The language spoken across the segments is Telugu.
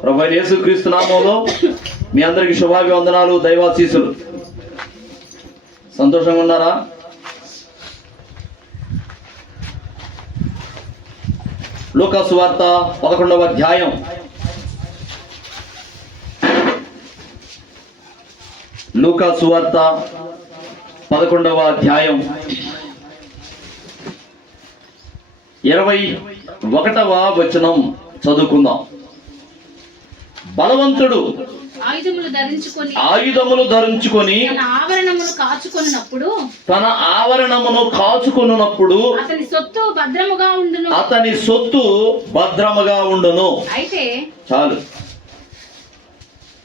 ప్రభువైన యేసుక్రీస్తు నామములో మీ అందరికి శుభాభివందనాలు, దైవాశీస్సులు. సంతోషంగా ఉన్నారా? లూకా సువార్త 11వ అధ్యాయం. లూకా సువార్త 11వ అధ్యాయం 21వ వచనం చదువుకుందాం. బలవంతుడు ఆయుధములు ధరించుకొని తన ఆవరణమును కాచుకొనున్నప్పుడు అతని సొత్తు భద్రముగా ఉండును. చాలు.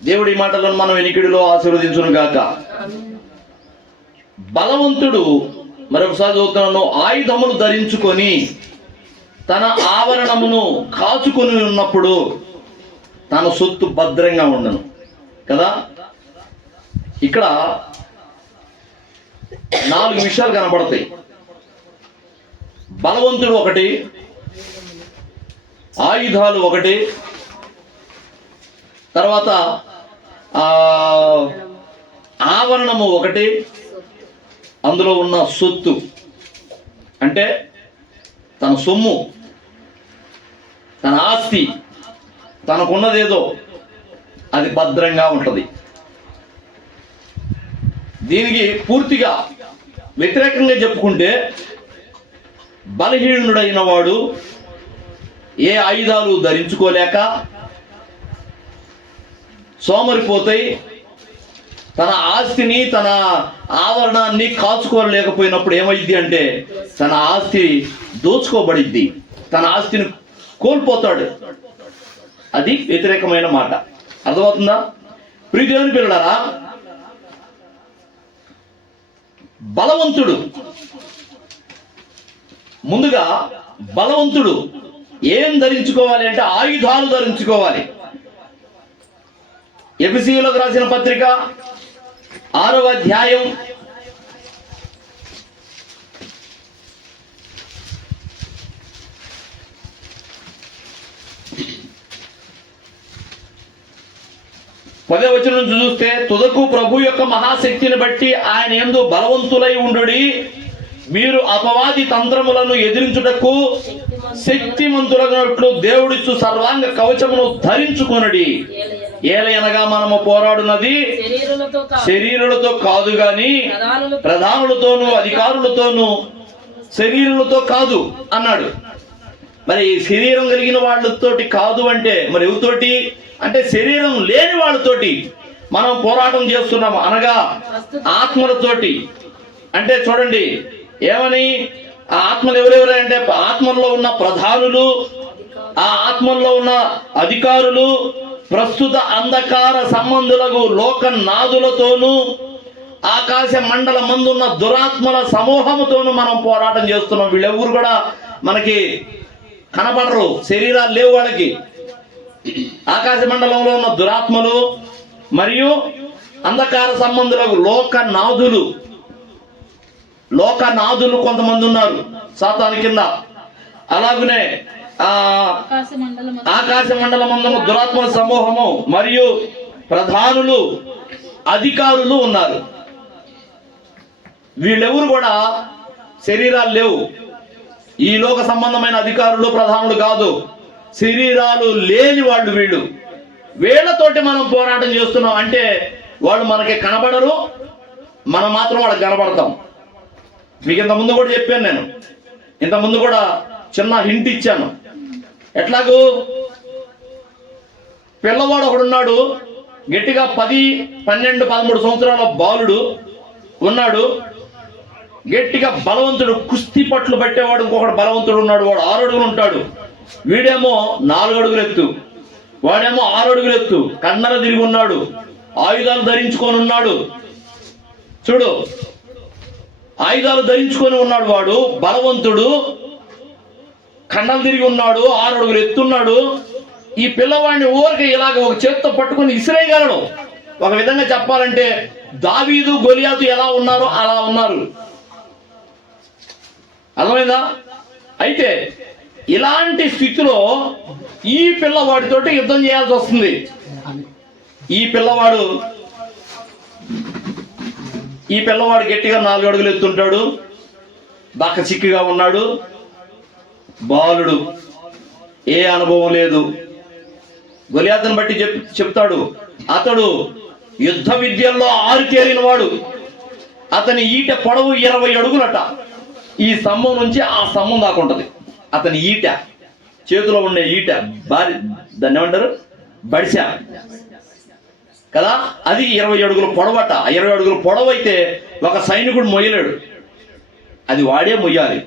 దేవుడి మాటలను మనం వినికిడిలో ఆశీర్వదించును గాక. బలవంతుడు, మరొకసారి చదువుతున్నాను, ఆయుధములు ధరించుకొని తన ఆవరణమును కాచుకొని ఉన్నప్పుడు తన సొత్తు భద్రంగా ఉండను కదా. ఇక్కడ 4 విషయాలు కనబడతాయి. బలవంతుడు ఒకటి, ఆయుధాలు ఒకటి, తర్వాత ఆవరణము ఒకటి, అందులో ఉన్న సొత్తు అంటే తన సొమ్ము, తన ఆస్తి, తనకున్నదేదో అది భద్రంగా ఉంటుంది. దీనికి పూర్తిగా వ్యతిరేకంగా చెప్పుకుంటే బలహీనుడైన వాడు ఏ ఆయుధాలు ధరించుకోలేక సోమరిపోతాయి, తన ఆస్తిని తన ఆవరణాన్ని కాచుకోలేకపోయినప్పుడు ఏమైంది అంటే తన ఆస్తి దోచుకోబడిద్ది, తన ఆస్తిని కోల్పోతాడు. అది వ్యతిరేకమైన మాట. అర్థమవుతుందా? ప్రియ దేవుని పిల్లలారా, బలవంతుడు ముందుగా బలవంతుడు ఏం ధరించుకోవాలి అంటే ఆయుధాలు ధరించుకోవాలి. ఎఫెసీయులకు రాసిన పత్రిక 6వ అధ్యాయం 10వ వచనం నుంచి చూస్తే, తుదకు ప్రభు యొక్క మహాశక్తిని బట్టి ఆయన యందు బలవంతులై ఉండుడి, మీరు అపవాది తంత్రములను ఎదిరించుటకు శక్తిమంతులైనట్లు దేవుడిచ్చు సర్వాంగ కవచమును ధరించుకొనుడి. ఏలయనగా మనము పోరాడున్నది శరీరులతో కాదు గాని ప్రధానులతోనూ అధికారులతోనూ శరీరులతో కాదు అన్నాడు. మరి శరీరం కలిగిన వాళ్ళతోటి కాదు అంటే మరి ఎవరితోటి అంటే శరీరం లేని వాళ్ళతోటి మనం పోరాటం చేస్తున్నాం, అనగా ఆత్మలతోటి. అంటే చూడండి ఏమని, ఆ ఆత్మలు ఎవరెవరు అంటే ఆత్మల్లో ఉన్న ప్రధానులు, ఆ ఆత్మల్లో ఉన్న అధికారులు, ప్రస్తుత అంధకార సంబంధులకు లోకనాథులతోనూ ఆకాశ మండల మందున్న దురాత్మల సమూహముతోనూ మనం పోరాటం చేస్తున్నాం. వీళ్ళెవరు కూడా మనకి కనబడరు, శరీరాలు లేవు వాళ్ళకి. ఆకాశ మండలంలో ఉన్న దురాత్మలు మరియు అంధకార సంబంధులకు లోకనాథులు కొంతమంది ఉన్నారు సాతాను కింద. అలాగనే ఆకాశ మండలమందున దురాత్మల సమూహము మరియు ప్రధానులు, అధికారులు ఉన్నారు. వీళ్ళెవరు కూడా శరీరాలు లేవు. ఈ లోక సంబంధమైన అధికారులు, ప్రధానులు కాదు, శరీరాలు లేని వాళ్ళు వీళ్ళు. వీళ్ళతోటి మనం పోరాటం చేస్తున్నాం అంటే వాళ్ళు మనకి కనబడరు, మనం మాత్రం వాళ్ళకి కనబడతాం. మీకు ఇంతకుముందు కూడా చెప్పాను, నేను ఇంతకుముందు కూడా చిన్న హింట్ ఇచ్చాను. ఎట్లాగూ పిల్లవాడు ఒకడున్నాడు, గట్టిగా 10, 12, 13 సంవత్సరాల బాలుడు ఉన్నాడు, గట్టిగా బలవంతుడు, కుస్తీ పట్లు పెట్టేవాడు ఇంకొకడు బలవంతుడు ఉన్నాడు. వాడు 6 అడుగులు ఉంటాడు, వీడేమో 4 అడుగులు ఎత్తు, వాడేమో 6 అడుగులు ఎత్తు, కన్నర తిరిగి ఉన్నాడు, ఆయుధాలు ధరించుకొని ఉన్నాడు. చూడు, ఆయుధాలు ధరించుకొని ఉన్నాడు వాడు, బలవంతుడు, కన్నలు తిరిగి ఉన్నాడు, 6 అడుగులు ఎత్తున్నాడు. ఈ పిల్లవాడిని ఊరికి ఇలాగ ఒక చేత్తో పట్టుకొని ఇసిరేయగలడు. ఒక విధంగా చెప్పాలంటే దావీదు గొలియాతు ఎలా ఉన్నారో అలా ఉన్నారు. అర్థమైందా? అయితే ఇలాంటి స్థితిలో ఈ పిల్లవాడితోటి యుద్ధం చేయాల్సి వస్తుంది. ఈ పిల్లవాడు గట్టిగా 4 అడుగులు ఎత్తుంటాడు, బక్క చిక్కిగా ఉన్నాడు, బాలుడు, ఏ అనుభవం లేదు. గొలియాతుని బట్టి చెప్తాడు, అతడు యుద్ధ విద్యల్లో ఆరితేరిన వాడు. అతని ఈట పొడవు 20 అడుగులట. ఈ స్తంభం నుంచి ఆ స్తంభం దాకా ఉంటుంది. అతని ఈట, చేతిలో ఉండే ఈట, దాన్ని ఏమంటారు, బడిస కదా, అది 20 అడుగుల పొడవట. 20 అడుగుల పొడవు అయితే ఒక సైనికుడు మొయ్యలేడు, అది వాడే మొయ్యాలి.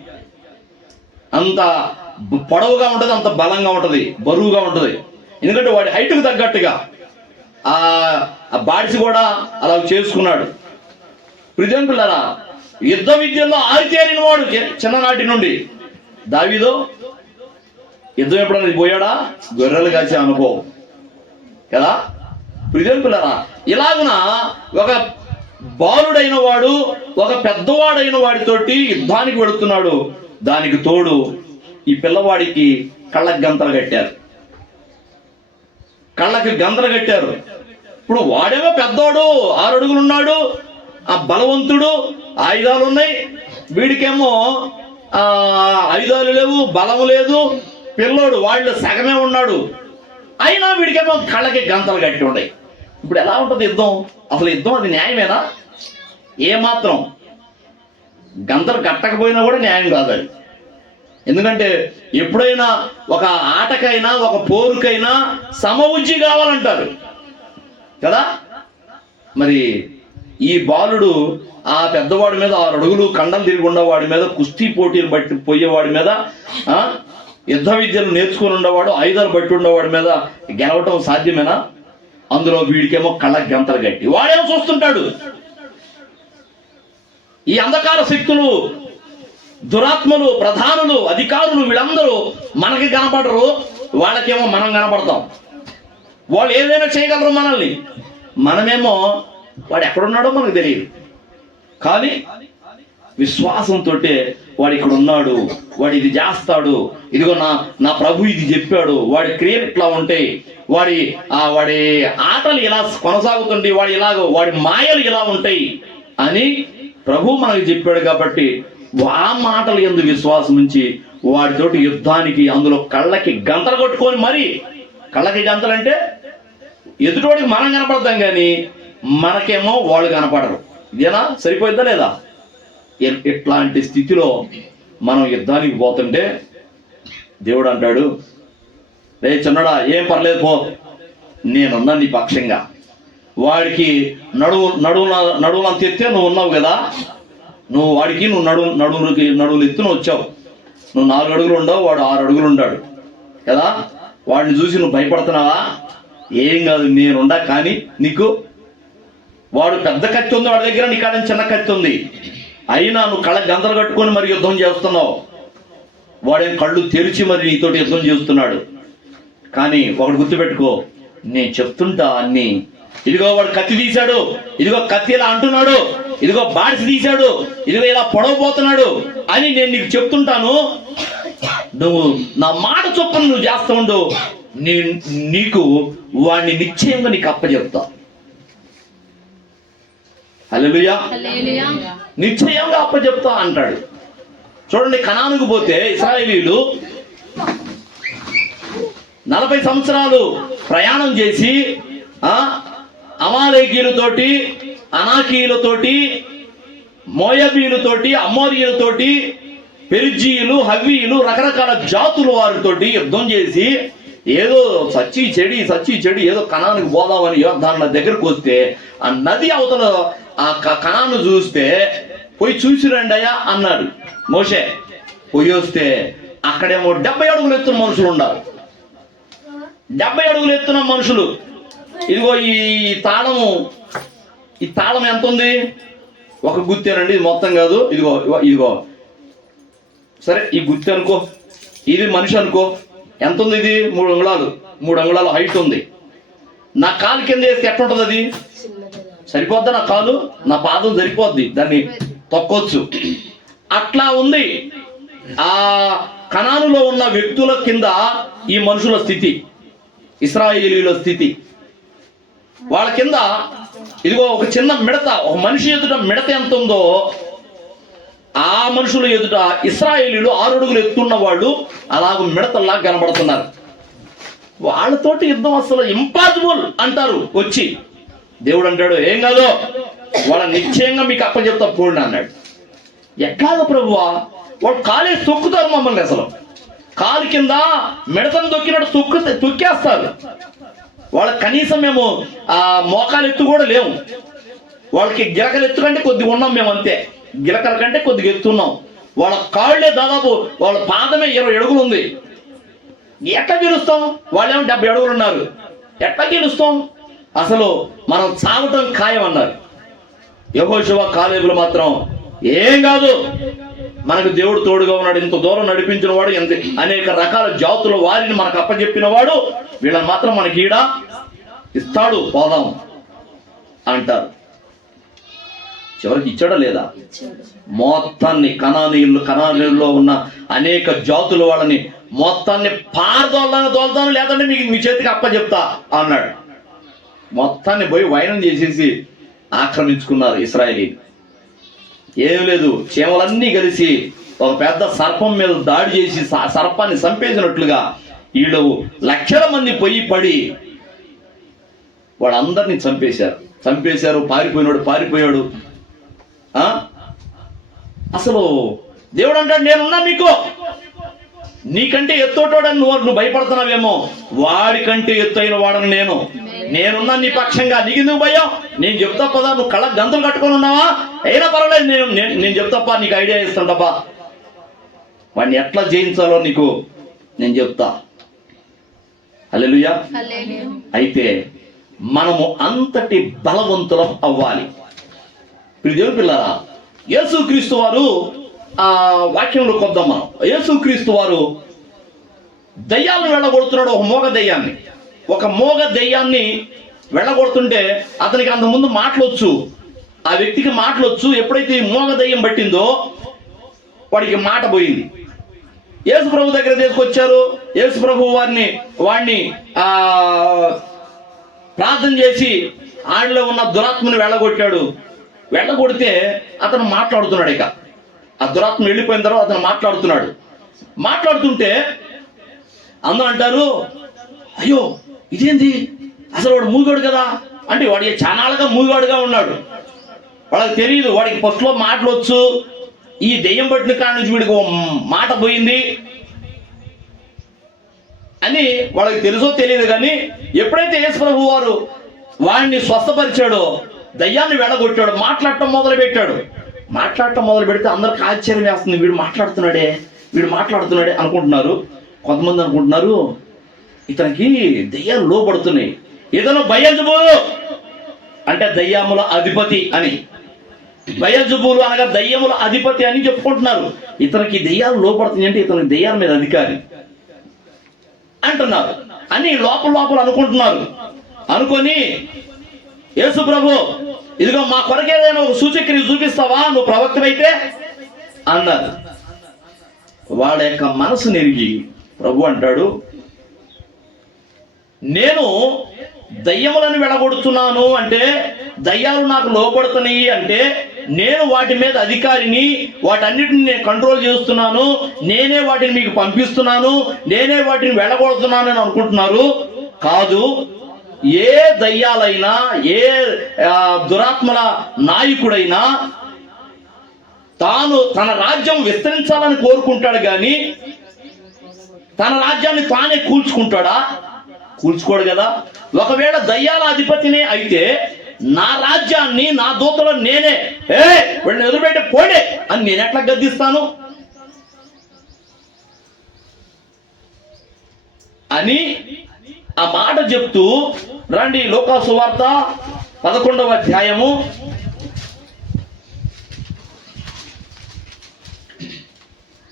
అంత పొడవుగా ఉంటుంది, అంత బలంగా ఉంటుంది, బరువుగా ఉంటుంది. ఎందుకంటే వాడి హైట్కు తగ్గట్టుగా ఆ బాడిసి కూడా అలా చేసుకున్నాడు. ప్రియమైన పిల్లరా, యుద్ధ విద్యల్లో ఆరితేరిన వాడు చిన్ననాటి నుండి. దావీదు యుద్ధం ఎప్పుడైనా పోయాడా? గొర్రెలు కాసే అనుభవం కదా. ప్రియమైన పిల్లరా, ఇలాగున ఒక బాలుడైన వాడు ఒక పెద్దవాడైన వాడితోటి యుద్ధానికి వెళుతున్నాడు. దానికి తోడు ఈ పిల్లవాడికి కళ్ళకి గంతలు కట్టారు. ఇప్పుడు వాడేమో పెద్దోడు, 6 అడుగులు ఉన్నాడు, ఆ బలవంతుడు, ఆయుధాలు ఉన్నాయి. వీడికేమో ఆయుధాలు లేవు, బలము లేదు. పిల్లోడు వాళ్ళు సగమే ఉన్నాడు, అయినా వీడికేమో కళ్ళకి గంతలు కట్టి ఉన్నాయి. ఇప్పుడు ఎలా ఉంటుంది యుద్ధం? అసలు యుద్ధం అది న్యాయమేనా? ఏమాత్రం గంతలు కట్టకపోయినా కూడా న్యాయం కాదు అది. ఎందుకంటే ఎప్పుడైనా ఒక ఆటకైనా ఒక పోరుకైనా సమఉజ్జి కావాలంటారు కదా. మరి ఈ బాలుడు ఆ పెద్దవాడి మీద 6 అడుగులు కండం తిరిగి ఉన్నవాడి మీద, కుస్తీ పోటీలు బట్టి పోయేవాడి మీద, యుద్ధ విద్యలు నేర్చుకుని ఉండేవాడు, ఆయుధాలు బట్టి ఉండేవాడి మీద గెలవటం సాధ్యమేనా? అందులో వీడికేమో కళ్ళకి గంతలు కట్టి వాడేమో చూస్తుంటాడు. ఈ అంధకార శక్తులు, దురాత్మలు, ప్రధానులు, అధికారులు వీళ్ళందరూ మనకి కనపడరు, వాళ్ళకేమో మనం కనపడతాం. వాళ్ళు ఏదైనా చేయగలరు మనల్ని, మనమేమో వాడు ఎక్కడున్నాడో మనకు తెలియదు. కానీ విశ్వాసంతో వాడు ఇక్కడ ఉన్నాడు, వాడు ఇది చేస్తాడు, ఇదిగో నా ప్రభు ఇది చెప్పాడు, వాడి క్రియలు ఇట్లా ఉంటాయి, వాడి ఆటలు ఇలా కొనసాగుతుంటాయి, వాడి మాయలు ఇలా ఉంటాయి అని ప్రభు మనకు చెప్పాడు. కాబట్టి ఆ మాటలు యందు విశ్వాసం ఉంచి వాడితోటి యుద్ధానికి, అందులో కళ్ళకి గంతలు కొట్టుకొని, మరి కళ్ళకి గంతలు అంటే ఎదుటివాడికి మనం కనపడతాం కానీ మనకేమో వాళ్ళు కనపడరు. ఇదేనా? సరిపోయిద్దా లేదా? ఇట్లాంటి స్థితిలో మనం యుద్ధానికి పోతుంటే దేవుడు అంటాడు, రే చిన్నడా, ఏం పర్లేదు పో, నేనున్నా నీ పక్షంగా. వాడికి నడువులంత ఎత్తే నువ్వు ఉన్నావు కదా, నువ్వు వాడికి నడువులు ఎత్తున వచ్చావు. నువ్వు 4 అడుగులు ఉండవు, వాడు 6 అడుగులు ఉన్నాడు కదా. వాడిని చూసి నువ్వు భయపడుతున్నావా? ఏం కాదు, నేనుండా. కానీ నీకు వాడు పెద్ద కత్తి ఉంది వాడి దగ్గర, నీ కాడ చిన్న కత్తి ఉంది, అయినా నువ్వు కళ్ళ గంతలు కట్టుకొని మరి యుద్ధం చేస్తున్నావు. వాడేం కళ్ళు తెరిచి మరి నీతోటి యుద్ధం చేస్తున్నాడు. కానీ ఒకటి గుర్తుపెట్టుకో, నేను చెప్తుంటా అన్ని. ఇదిగో వాడు కత్తి తీశాడు, ఇదిగో కత్తి ఇలా అంటున్నాడు, ఇదిగో బాడిసి తీశాడు, ఇదిగో ఇలా పొడవబోతున్నాడు అని నేను నీకు చెప్తుంటాను. నువ్వు నా మాట చొప్పున నువ్వు చేస్తూ ఉండు, నీకు వాడిని నిశ్చయంగా నీకు అప్పచెప్తా. హల్లెలూయా, నిశ్చయంగా అప్పచెప్తా అంటాడు. చూడండి, కనానుకు పోతే ఇశ్రాయేలీయులు 40 సంవత్సరాలు ప్రయాణం చేసి అమాలేకీయులతోటి, అనాకీయులతోటి, మోయాబీయులతోటి, అమోరీయులతోటి, పెరిజ్జీయులు, హవ్వీయులు, రకరకాల జాతుల వారితోటి యుద్ధం చేసి ఏదో సచ్చి చెడి ఏదో కనానికి పోదామని దాని దగ్గరకు వస్తే ఆ నది అవతల ఆ కనాను చూస్తే పోయి చూసిరండి అయ్యా అన్నాడు మోషే. పోయి వస్తే అక్కడేమో 70 అడుగులు ఎత్తున మనుషులు ఉన్నారు. 70 అడుగులు ఎత్తున మనుషులు. ఇదిగో ఈ తాళం ఎంత ఉంది? ఒక గుత్తేనండి, ఇది మొత్తం కాదు. ఇదిగో సరే, ఈ గుత్తి అనుకో, ఇది మనిషి అనుకో. ఎంత ఉంది? ఇది 3 అంగుళాలు హైట్ ఉంది. నా కాలు కింద వేస్తే ఎట్లా ఉంటుంది? అది సరిపోద్దా? నా కాలు, నా పాదం సరిపోద్ది, దాన్ని తొక్కొచ్చు. అట్లా ఉంది. ఆ కనానులో ఉన్న వ్యక్తుల కింద ఈ మనుషుల స్థితి, ఇశ్రాయేలీయుల స్థితి. వాళ్ళ కింద ఇదిగో ఒక చిన్న మిడత, ఒక మనిషి ఎదుట మిడత ఎంత ఉందో ఆ మనుషుల ఎదుట ఇశ్రాయేలీయులు 6 అడుగులు ఎత్తున్న వాళ్ళు అలాగ మిడతల్లా కనబడుతున్నారు. వాళ్ళతోటి యుద్ధం అసలు ఇంపాసిబుల్ అంటారు. వచ్చి దేవుడు అంటాడు, ఏం కాదు, వాళ్ళ నిశ్చయంగా మీకు అప్పచెప్తా పోండి అన్నాడు. ఎట్లాగో ప్రభువా, వాళ్ళు కాలేసి తొక్కుతారు మమ్మల్ని, అసలు కాలు కింద మిడతను తొక్కినట్టు తొక్కేస్తారు. వాళ్ళకి కనీసం మేము ఆ మోకాలు ఎత్తు కూడా లేవు. వాళ్ళకి గిలకలు ఎత్తు కంటే కొద్దిగా ఉన్నాం మేము, అంతే. గిలకల కంటే కొద్దిగా ఎత్తున్నాం. వాళ్ళ కాళ్ళే దాదాపు, వాళ్ళ పాదమే 20 అడుగులు ఉంది. ఎట్లా గెలుస్తాం? వాళ్ళేమో 70 అడుగులు ఉన్నారు. ఎట్లా గెలుస్తాం? అసలు మనం చావటం ఖాయం అన్నారు. యెహోషువ కాలేబులు మాత్రం ఏం కాదు, మనకు దేవుడు తోడుగా ఉన్నాడు, ఇంత దూరం నడిపించిన వాడు, ఎంత అనేక రకాల జాతుల వారిని మనకు అప్పచెప్పిన వాడు, వీళ్ళని మాత్రం మనకి ఈడ ఇస్తాడు, పోదాం అంటారు. చివరికి ఇచ్చాడా లేదా? మొత్తాన్ని కనానీయుల్లో ఉన్న అనేక జాతుల వాళ్ళని మొత్తాన్ని దోల్తాను, లేదంటే మీకు మీ చేతికి అప్పచెప్తా అన్నాడు. మొత్తాన్ని పోయి వైనం చేసేసి ఆక్రమించుకున్నారు ఇశ్రాయేలీయులు. ఏం లేదు, చీమలన్నీ కలిసి ఒక పెద్ద సర్పం మీద దాడి చేసి సర్పాన్ని చంపేసినట్లుగా వీళ్ళు 1,00,000 మంది పొయ్యి పడి వాళ్ళందరినీ చంపేశారు. పారిపోయాడు. అసలు దేవుడు అంటాడు, నేనున్నా మీకు. నీకంటే ఎత్తోటోడని నువ్వు భయపడుతున్నావేమో, వాడికంటే ఎత్తైన వాడని నేనున్నా నీ పక్షంగా. నీకెందుకు భయం? నేను చెప్తా పదా, నువ్వు కళ్ళకు గంతులు కట్టుకొని ఉన్నావా? అయినా పర్వాలేదు, నేను చెప్తాపా, నీకు ఐడియా ఇస్తాంటప్పా. వాడిని ఎట్లా జయించాలో నీకు నేను చెప్తా. హల్లెలూయా. అయితే మనము అంతటి బలవంతులం అవ్వాలి. దేవుని పిల్లరా, యేసుక్రీస్తు వారు వాక్యంలో కొద్దాం మనం. యేసుక్రీస్తు వారు దయ్యాలను వెళ్ళగొడుతున్నాడు. ఒక మోగ దయ్యాన్ని వెళ్ళగొడుతుంటే అతనికి అంతకుముందు మాటలొచ్చు, ఆ వ్యక్తికి మాటలొచ్చు. ఎప్పుడైతే ఈ మోగ దయ్యం పట్టిందో వాడికి మాట పోయింది. యేసు ప్రభు దగ్గర తీసుకొచ్చారు. యేసు ప్రభు వాడిని ప్రార్థన చేసి ఆయనలో ఉన్న దురాత్మని వెళ్ళగొడితే అతను మాట్లాడుతున్నాడు. ఇక ఆ దురాత్మ వెళ్ళిపోయిన తర్వాత అతను మాట్లాడుతుంటే అందరూ అంటారు, అయ్యో ఇదేంది, అసలు వాడు మూగాడు కదా. అంటే వాడి చానాలుగా మూగాడుగా ఉన్నాడు. వాళ్ళకి తెలియదు, వాడికి ఫస్ట్లో మాటలొచ్చు. ఈ దెయ్యం పట్టిన కాడ నుంచి వీడికి మాట పోయింది అని వాళ్ళకి తెలుసో తెలియదు. కానీ ఎప్పుడైతే యేసు ప్రభు వారు వాడిని స్వస్థపరిచాడో, దయ్యాన్ని వెళ్ళగొట్టాడు, మాట్లాడటం మొదలు పెడితే అందరికి ఆశ్చర్యం వేస్తుంది. వీడు మాట్లాడుతున్నాడే అనుకుంటున్నారు. కొంతమంది అనుకుంటున్నారు ఇతనికి దయ్యాలు లోపడుతున్నాయి. ఇతను బయల్జెబూలు అంటే దయ్యముల అధిపతి అని, బయల్జెబూలు అనగా దయ్యముల అధిపతి అని చెప్పుకుంటున్నారు. ఇతనికి దయ్యాలు లోపడుతున్నాయి అంటే ఇతనికి దయ్యాల మీద అధికారి అంటున్నారు అని లోపల అనుకుంటున్నారు. అనుకొని యేసు ప్రభు, ఇదిగో మా కొరకు ఏదైనా ఒక సూచక్రియ చూపిస్తావా, నువ్వు ప్రవక్తవైతే అన్నారు. వాళ్ళ యొక్క మనసు నెరిగి ప్రభు అంటాడు, నేను దయ్యములను వెళ్ళగొడుతున్నాను అంటే, దయ్యాలు నాకు లోపడుతున్నాయి అంటే, నేను వాటి మీద అధికారిని, వాటన్నిటిని నేను కంట్రోల్ చేస్తున్నాను, నేనే వాటిని మీకు పంపిస్తున్నాను, నేనే వాటిని వెళ్ళగొడుతున్నాను అని అనుకుంటున్నారు. కాదు, ఏ దయ్యాలైనా, ఏ దురాత్మల నాయకుడైనా తాను తన రాజ్యం విస్తరించాలని కోరుకుంటాడు, కానీ తన రాజ్యాన్ని తానే కూల్చుకోడు కదా. ఒకవేళ దయ్యాల అధిపతినే అయితే నా రాజ్యాన్ని, నా దూతలను నేనే వీళ్ళని ఎదురుపెట్టి పోడే అని నేను ఎట్లా గద్దిస్తాను అని ఆ మాట చెప్తూ రండి. లూకా సువార్త 11వ అధ్యాయము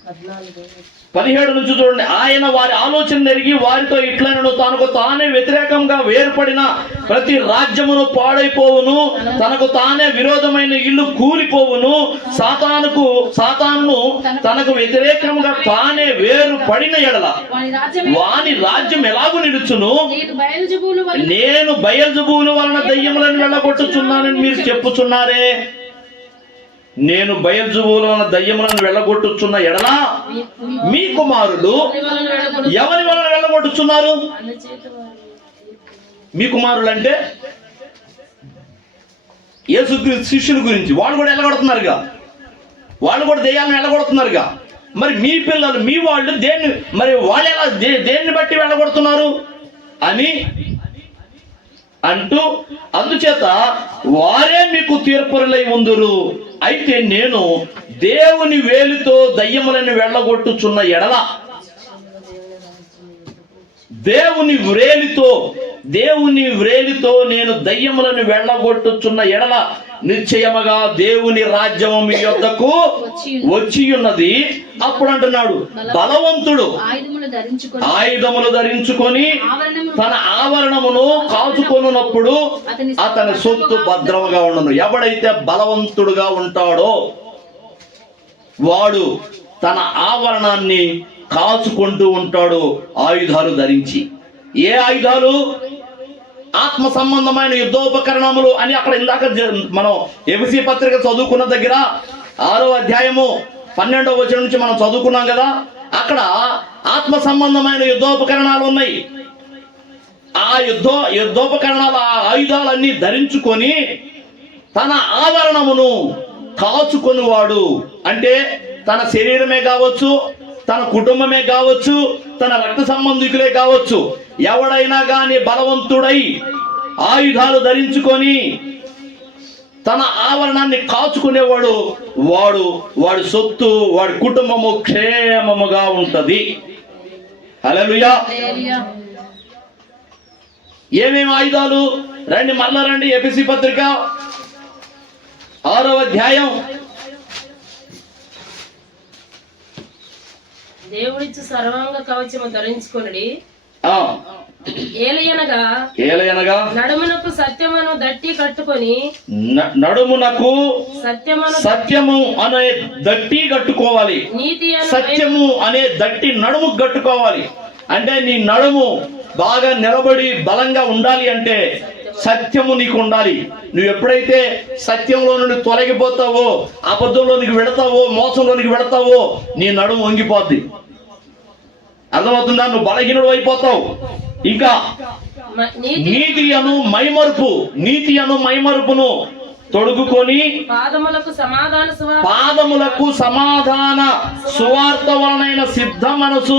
14 17 నుంచి చూడండి. ఆయన వారి ఆలోచన ఎరిగి వారితో ఇట్లనను, తనకు తానే వ్యతిరేకంగా వేర్పడిన ప్రతి రాజ్యమును పాడైపోవును, తనకు తానే విరోధమైన ఇల్లు కూలిపోవును. సాతాను తనకు వ్యతిరేకంగా తానే వేరు పడిన ఎడల వాని రాజ్యం ఎలాగూ నిలుచును. నేను బయల్జెబూలు వలన దయ్యములను వెళ్ళగొట్టుచున్నానని మీరు చెప్పుచున్నారే. నేను బయల్జెబూలు వలన దయ్యములను వెళ్ళగొట్టుచున్న ఎడల మీ కుమారులు ఎవరి వలన వెళ్ళగొట్టుచున్నారు? మీ కుమారులు అంటే యేసుక్రీస్తు శిష్యుల గురించి. వాళ్ళు కూడా వెళ్ళగొడుతున్నారుగా, వాళ్ళు కూడా దయ్యాలను వెళ్ళగొడుతున్నారుగా. మరి మీ పిల్లలు, మీ వాళ్ళు దేన్ని, మరి వాళ్ళు ఎలా దేన్ని బట్టి వెళ్ళగొడుతున్నారు అని అంటూ, అందుచేత వారే మీకు తీర్పరులై ఉందురు. అయితే నేను దేవుని వేలితో దయ్యములను వెళ్ళగొట్టుచున్న ఎడల, దేవుని వ్రేలితో నేను దయ్యములను వెళ్ళగొట్టుచున్న ఎడల నిశ్చయముగా దేవుని రాజ్యము మీ యొద్దకు వచ్చి ఉన్నది. అప్పుడు అంటున్నాడు, బలవంతుడు ఆయుధములు ధరించుకొని తన ఆవరణమును కాచుకొనున్నప్పుడు అతని సొత్తు భద్రముగా ఉండను. ఎవడైతే బలవంతుడుగా ఉంటాడో వాడు తన ఆవరణాన్ని కాచుకుంటూ ఉంటాడు, ఆయుధాలు ధరించి. ఏ ఆయుధాలు? ఆత్మ సంబంధమైన యుద్ధోపకరణములు అని అక్కడ ఇందాక మనం ఎఫెసీ పత్రిక చదువుకున్న దగ్గర 6వ అధ్యాయము 12వ వచనం నుంచి మనం చదువుకున్నాం కదా. అక్కడ ఆత్మ సంబంధమైన యుద్ధోపకరణాలు ఉన్నాయి. ఆ యుద్ధోపకరణాల ఆయుధాలన్నీ ధరించుకొని తన ఆవరణమును కాచుకొనివాడు అంటే తన శరీరమే కావచ్చు, తన కుటుంబమే కావచ్చు, తన రక్త సంబంధికులే కావచ్చు, ఎవడైనా గాని బలవంతుడై ఆయుధాలు ధరించుకొని తన ఆవరణాన్ని కాచుకునేవాడు వాడి సొత్తు, వాడి కుటుంబము క్షేమముగా ఉంటది. హల్లెలూయా. ఏమేమి ఆయుధాలు? రండి, మళ్ళా రండి. ఎఫెసీ పత్రిక 6వ అధ్యాయం. దేవుడిచ్చు సర్వాంగ కవచము ధరించుకొనుడి. ఏలయనగా నడుమునకు సత్యమును దట్టి కట్టుకొని, నడుమునకు సత్యము అనే దట్టి కట్టుకోవాలి. సత్యము అనే దట్టి నడుము కట్టుకోవాలి. అంటే నీ నడుము బాగా నిలబడి బలంగా ఉండాలి అంటే సత్యము నీకు ఉండాలి. నువ్వు ఎప్పుడైతే సత్యంలో నుండి తొలగిపోతావో, అబద్ధంలోనికి వెళతావో, మోసంలోనికి వెళతావో నీ నడుము వంగిపోద్ది. అర్థమవుతుందా? నువ్వు బలహీనుడు అయిపోతావు. ఇంకా నీతి అను మైమరుపును తొడుగుకొని పాదములకు సమాధాన సువార్త వలనైన సిద్ధ మనసు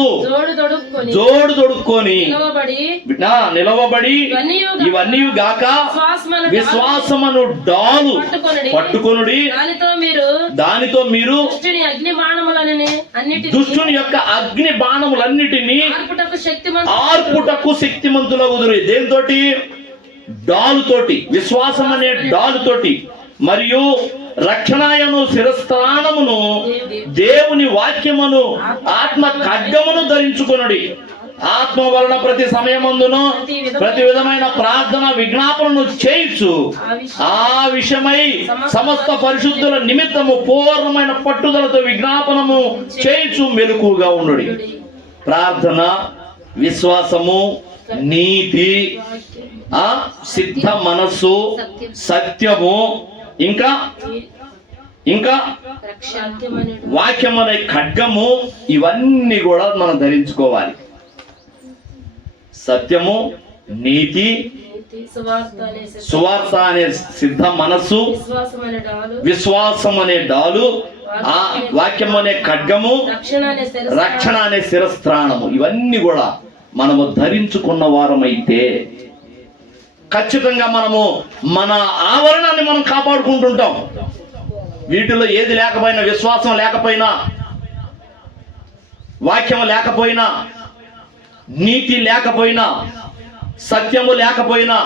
జోడు తొడుక్కొని నిలవబడి ఇవన్నీ గాక విశ్వాసమును డాలు పట్టుకొనుడి. దానితో మీరు దుష్టుని యొక్క అగ్ని బాణములన్నిటినీ ఆర్పుటకు శక్తిమంతులగుదురు. దేనితోటి? డాలుతోటి, విశ్వాసం అనే డాలుతోటి. మరియు రక్షణాయను శిరస్త్రాణమును దేవుని వాక్యమును ఆత్మ ఖడ్గమును ధరించుకొనుడి. ఆత్మ వలన ప్రతి సమయమందును ప్రతి విధమైన ప్రార్థన విజ్ఞాపనను చేయొచ్చు. ఆ విషయమై సమస్త పరిశుద్ధుల నిమిత్తము పూర్ణమైన పట్టుదలతో విజ్ఞాపనము చేయొచ్చు. మెలకుగా ఉండుడి. ప్రార్థన, విశ్వాసము, నీతి, సిద్ధ మనస్సు, సత్యము, ఇంకా వాక్యం అనే ఖడ్గము, ఇవన్నీ కూడా మనం ధరించుకోవాలి. సత్యము, నీతి, సువార్త అనే సిద్ధ మనస్సు, విశ్వాసం అనే డాలు, ఆ వాక్యం అనే ఖడ్గము, రక్షణ అనే శిరస్త్రాణము, ఇవన్నీ కూడా మనము ధరించుకున్న వారమైతే ఖచ్చితంగా మనము మన ఆవరణాన్ని మనం కాపాడుకుంటుంటాం. వీటిలో ఏది లేకపోయినా, విశ్వాసం లేకపోయినా, వాక్యం లేకపోయినా, నీతి లేకపోయినా, సత్యము లేకపోయినా,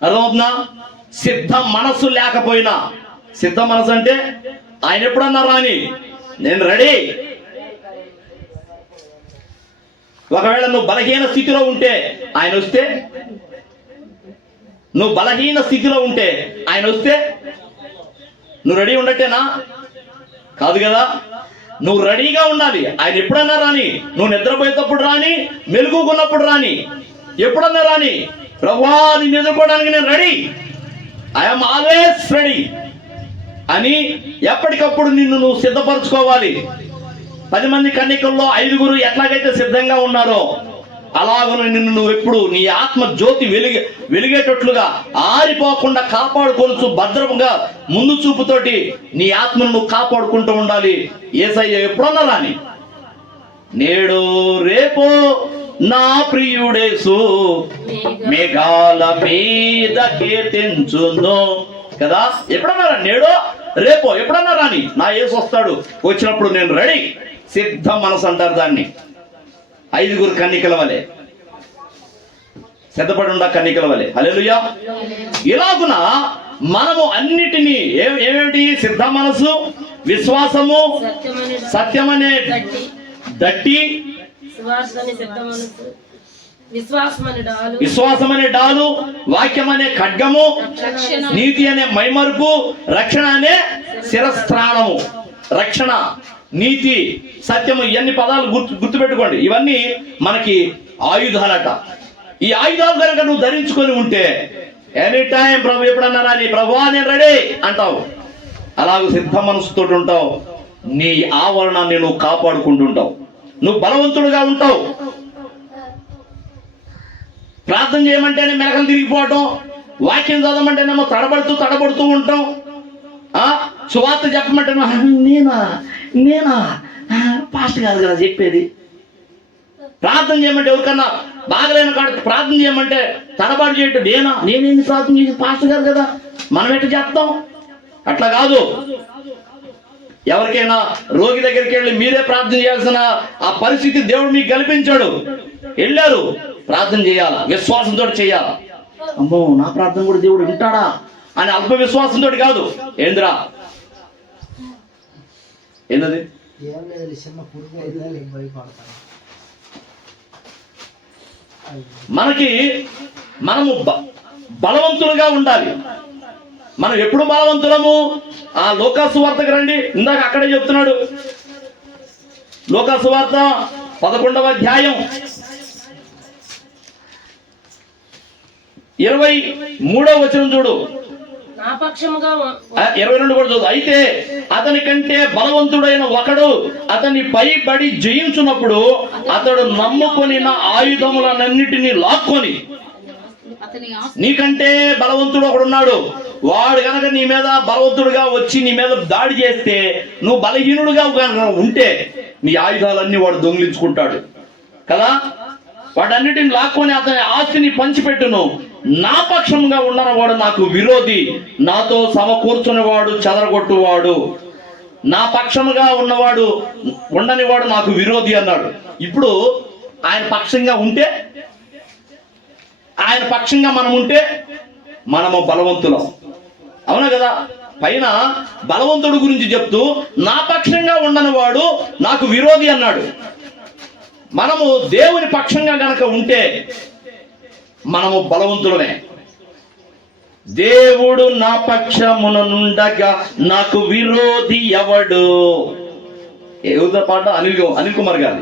అర్థమవుతుందా? సిద్ధ మనస్సు లేకపోయినా. సిద్ధ మనసు అంటే ఆయన ఎప్పుడన్నా రాని, నేను రెడీ. ఒకవేళ నువ్వు బలహీన స్థితిలో ఉంటే ఆయన వస్తే, నువ్వు బలహీన స్థితిలో ఉంటే ఆయన వస్తే నువ్వు రెడీ ఉండటేనా? కాదు కదా. నువ్వు రెడీగా ఉండాలి. ఆయన ఎప్పుడన్నా రాని, నువ్వు నిద్రపోయేటప్పుడు రాని, మెలుగుకున్నప్పుడు రాని, ఎప్పుడన్నా రాని, ప్రభువా నిన్ను ఎదుర్కోవడానికి నేను రెడీ, ఐఎమ్ ఆల్వేస్ రెడీ అని ఎప్పటికప్పుడు నిన్ను నువ్వు సిద్ధపరచుకోవాలి. 10 మంది కన్యకల్లో 5 ఎట్లాగైతే సిద్ధంగా ఉన్నారో అలాగను నిన్ను నువ్వు ఎప్పుడు నీ ఆత్మ జ్యోతి వెలిగేటట్లుగా ఆరిపోకుండా కాపాడుకొనుచు భద్రంగా ముందు చూపుతోటి నీ ఆత్మను నువ్వు కాపాడుకుంటూ ఉండాలి. యేసయ్య ఎప్పుడన్నా రాని, నేడు రేపో నా ప్రియుడేసు మేఘాల మీద కీర్తించును కదా. ఎప్పుడన్నా రాని, నేడో రేపో ఎప్పుడన్నా రాని, నా యేసు వస్తాడు. వచ్చినప్పుడు నేను రెడీ, సిద్ధ మనసు అంటారు దాన్ని. 5 కన్నికల వలె సిద్ధపడి ఉండ కన్నికల వలె. హల్లెలూయా. ఇలాగున మనము అన్నిటినీ ఏమేమిటి? సిద్ధ మనసు, విశ్వాసము, సత్యమనే దట్టి, విశ్వాసమనే డాలు, వాక్యం అనే ఖడ్గము, నీతి అనే మైమరుపు, రక్షణ అనే శిరస్త్రాణము. రక్షణ, నీతి, సత్యము, ఇవన్నీ పదాలు గుర్తుపెట్టుకోండి. ఇవన్నీ మనకి ఆయుధాలట. ఈ ఆయుధాలు కనుక నువ్వు ధరించుకొని ఉంటే ఎనీ టైం ప్రభు ఎప్పుడన్నా రాని, ప్రభువా నేను రెడీ అంటావు. అలాగ సిద్ధ మనసుతో ఉంటావు. నీ ఆవరణాన్ని నువ్వు కాపాడుకుంటుంటావు. నువ్వు బలవంతుడుగా ఉంటావు. ప్రార్థన చేయమంటేనే మెలకలు తిరిగిపోవటం, వాక్యం చదవమంటేనేమో తడబడుతూ ఉంటాం. సువార్త చెప్పమంటే నేనా పాస్టర్ కాదు కదా చెప్పేది. ప్రార్థన చేయమంటే ఎవరికన్నా బాగలేని కాడ ప్రార్థన చేయమంటే తడబాటు చేయటం, నేనేంది ప్రార్థన చేసి పాస్టర్ గారు కదా మనం ఎట్లా చెప్తాం? అట్లా కాదు. ఎవరికైనా రోగి దగ్గరికి వెళ్ళి మీరే ప్రార్థన చేయాల్సిన ఆ పరిస్థితి దేవుడు మీకు కల్పించాడు. వెళ్ళారు, ప్రార్థన చేయాలా, విశ్వాసంతో చేయాలా. అమ్మో నా ప్రార్థన కూడా దేవుడు వింటాడా అని అల్ప విశ్వాసంతో కాదు. ఏందిరా ఏంటది? మనము బలవంతులుగా ఉండాలి. మనం ఎప్పుడు బలవంతులము? ఆ లోకాసు వార్తకు రండి. ఇందాక అక్కడే చెప్తున్నాడు. లోకాసు వార్త 11వ అధ్యాయం 23వ వచనం చూడు. 22 కూడా చూడు. అయితే అతని కంటే బలవంతుడైన ఒకడు అతని పైబడి జయించున్నప్పుడు అతడు నమ్ముకొనిన ఆయుధములన్నిటినీ లాక్కొని, నీకంటే బలవంతుడు ఒకడున్నాడు, వాడు కనుక నీ మీద బలవంతుడుగా వచ్చి నీ మీద దాడి చేస్తే నువ్వు బలహీనుడుగా ఉంటే నీ ఆయుధాలన్నీ వాడు దొంగిలించుకుంటాడు కదా. వాటన్నిటిని లాక్కొని అతని ఆస్తిని పంచిపెట్టును. నా పక్షంగా ఉన్నవాడు నాకు విరోధి, నాతో సమకూర్చునివాడు చెదరగొట్టువాడు. నా పక్షముగా ఉన్నవాడు ఉండనివాడు నాకు విరోధి అన్నాడు. ఇప్పుడు ఆయన పక్షంగా ఉంటే, ఆయన పక్షంగా మనం ఉంటే మనము బలవంతులం. అవునా కదా. పైన బలవంతుడు గురించి చెప్తూ నా పక్షంగా ఉండని వాడు నాకు విరోధి అన్నాడు. మనము దేవుని పక్షంగా గనక ఉంటే మనము బలవంతులమే. దేవుడు నా పక్షమునుండగా నాకు విరోధి ఎవడు? ఏదో పాట అనిల్ కుమార్ గారు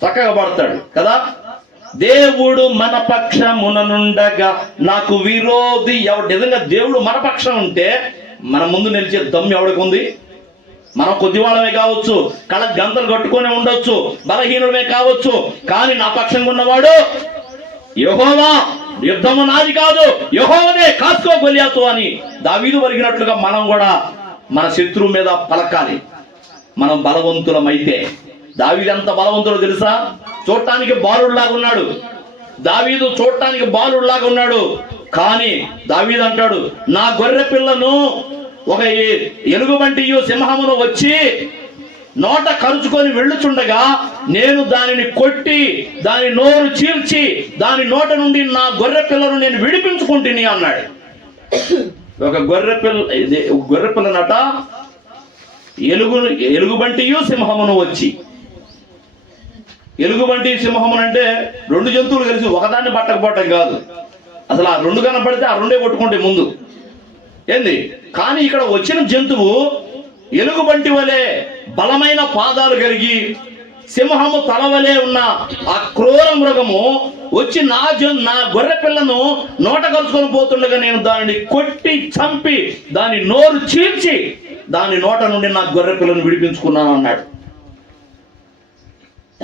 చక్కగా పాడతాడు కదా. దేవుడు మన పక్షమునుండగా నాకు విరోధి ఎవడు? నిజంగా దేవుడు మన పక్షం ఉంటే మన ముందు నిలిచే దమ్ము ఎవడికి ఉంది? మనం కొద్దివాళ్ళమే కావచ్చు, కళ్ళ గంతలు కట్టుకొని ఉండొచ్చు, బలహీనులమే కావచ్చు, కానీ నా పక్షంగా ఉన్నవాడు యెహోవా, యుద్ధము నాది కాదు, యెహోవానే, కాసుకో గొలియాతు అని దావీదు వరిగినట్లుగా మనం కూడా మన శత్రువు మీద పలకాలి. మనం బలవంతులమైతే. దావీదు ఎంత బలవంతుడో తెలుసా? చూడటానికి బాలుడిలాగా ఉన్నాడు. దావీదు చూడటానికి బాలుడిలాగా ఉన్నాడు. కానీ దావీదు అంటాడు, నా గొర్రె పిల్లను ఒక ఎలుగుబంటియు సింహమును వచ్చి నోట కరుచుకొని వెళ్ళుచుండగా నేను దానిని కొట్టి దాని నోరు చీల్చి దాని నోట నుండి నా గొర్రె పిల్లను నేను విడిపించుకుంటుని అన్నాడు. ఒక గొర్రె పిల్లనట ఎలుగుబంటియు సింహమును వచ్చి. ఎలుగుబంటి సింహమును అంటే రెండు జంతువులు కలిసి ఒకదాన్ని పట్టకపోవటం కాదు, అసలు ఆ రెండు కనపడితే ఆ రెండే కొట్టుకుంటే ముందు ఏంది. కానీ ఇక్కడ వచ్చిన జంతువు ఎలుగుబంటి వలె బలమైన పాదాలు కలిగి సింహము తలవలే ఉన్న ఆ క్రూర మృగము వచ్చి నా గొర్రె పిల్లను నోట కలుసుకొని పోతుండగా నేను దానిని కొట్టి చంపి దాని నోరు చీల్చి దాని నోట నుండి నా గొర్రె పిల్లను విడిపించుకున్నాను అన్నాడు.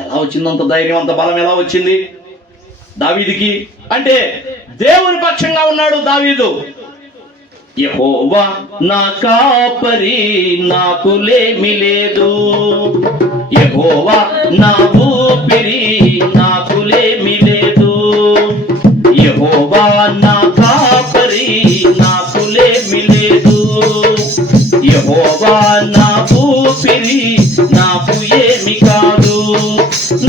ఎలా వచ్చింది అంత ధైర్యం, అంత బలం ఎలా వచ్చింది దావీదుకి అంటే? దేవుని పక్షంగా ఉన్నాడు దావీదు. యెహోవా నా కాపరి, నాకు లేమి లేదు. యెహోవా నా ఊపిరి, నాకు లేమి లేదు. యెహోవా నా కాపరి, నాకు లేమి లేదు. యెహోవా నా ఊపిరి, నాకు ఏమి కాదు.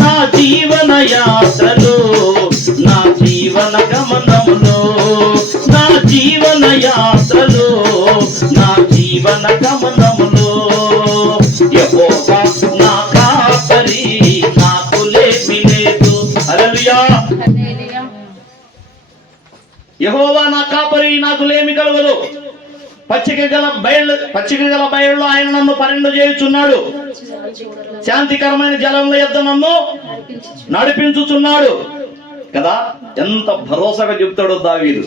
నా జీవన యాత్రలో, నా జీవన గమనములో, నా జీవన యాత్రలో, నా జీవన గమనములో యెహోవా నా కాపరి, నాకు లేమి లేదు. హల్లెలూయా. యెహోవా నా కాపరి, నాకు లేమి కలగదు. పచ్చిక గల బయళ్ళు ఆయన నన్ను పన్నెండు చేయుచున్నాడు. శాంతికరమైన జలంలో యొద్ద నన్ను నడిపించుచున్నాడు కదా. ఎంత భరోసాగా చెప్తాడో దావీదు.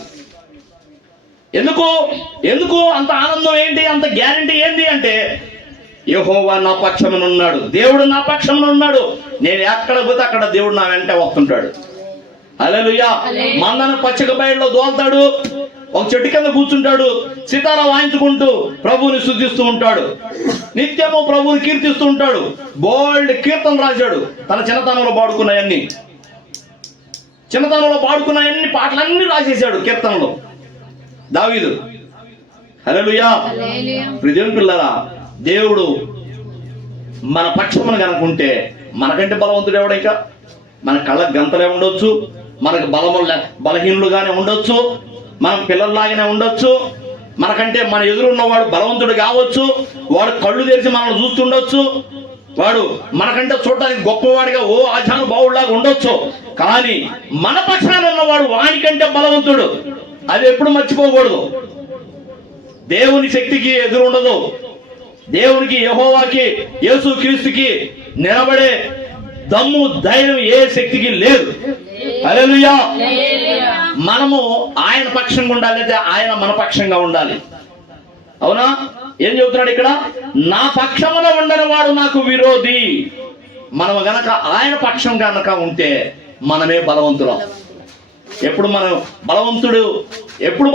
ఎందుకు అంత ఆనందం ఏంటి, అంత గ్యారంటీ ఏంటి అంటే యెహోవా నా పక్షమున ఉన్నాడు, దేవుడు నా పక్షమున ఉన్నాడు. నేను ఎక్కడ పోతే అక్కడ దేవుడు నా వెంట వస్తుంటాడు. హల్లెలూయా. మందను పచ్చిక బయల్లో దోల్తాడు, ఒక చెట్టు కింద కూర్చుంటాడు, సితారా వాయించుకుంటూ ప్రభువుని స్తుతిస్తూ ఉంటాడు, నిత్యము ప్రభువుని కీర్తిస్తూ ఉంటాడు. బోల్డ్ కీర్తన రాశాడు తన చిన్నతనంలో పాడుకున్నాయన్ని పాటలన్నీ రాసేశాడు కీర్తనలో దావీదు. హల్లెలూయా. ప్రియమైన పిల్లరా, దేవుడు మన పక్షమున కనుకుంటే మనకంటే బలవంతుడు ఎవడు? ఇంకా మన కళ్ళకు గంతలే ఉండొచ్చు, మనకు బలహీనులుగానే ఉండొచ్చు, మనం పిల్లల్లాగానే ఉండొచ్చు, మనకంటే మన ఎదురున్నవాడు బలవంతుడు కావచ్చు, వాడు కళ్ళు తెరిచి మనల్ని చూస్తుండొచ్చు, వాడు మనకంటే చూడటానికి గొప్పవాడిగా ఓ ఆచాను బావుడిలాగా ఉండొచ్చు. కానీ మన పక్షాన ఉన్నవాడు వానికంటే బలవంతుడు. అది ఎప్పుడు మర్చిపోకూడదు. దేవుని శక్తికి ఎదురు ఉండదు. దేవునికి, యెహోవాకి, యేసు క్రీస్తుకి నిలబడే దమ్ము, ధైర్యం ఏ శక్తికి లేదు. హల్లెలూయా. మనము ఆయన పక్షంగా ఉండాలి, లేదా ఆయన మన పక్షంగా ఉండాలి. అవునా? ఏం చెబుతున్నాడు ఇక్కడ? నా పక్షమున ఉండని వాడు నాకు విరోధి. మనం గనక ఆయన పక్షం గనక ఉంటే మనమే బలవంతులం. ఎప్పుడు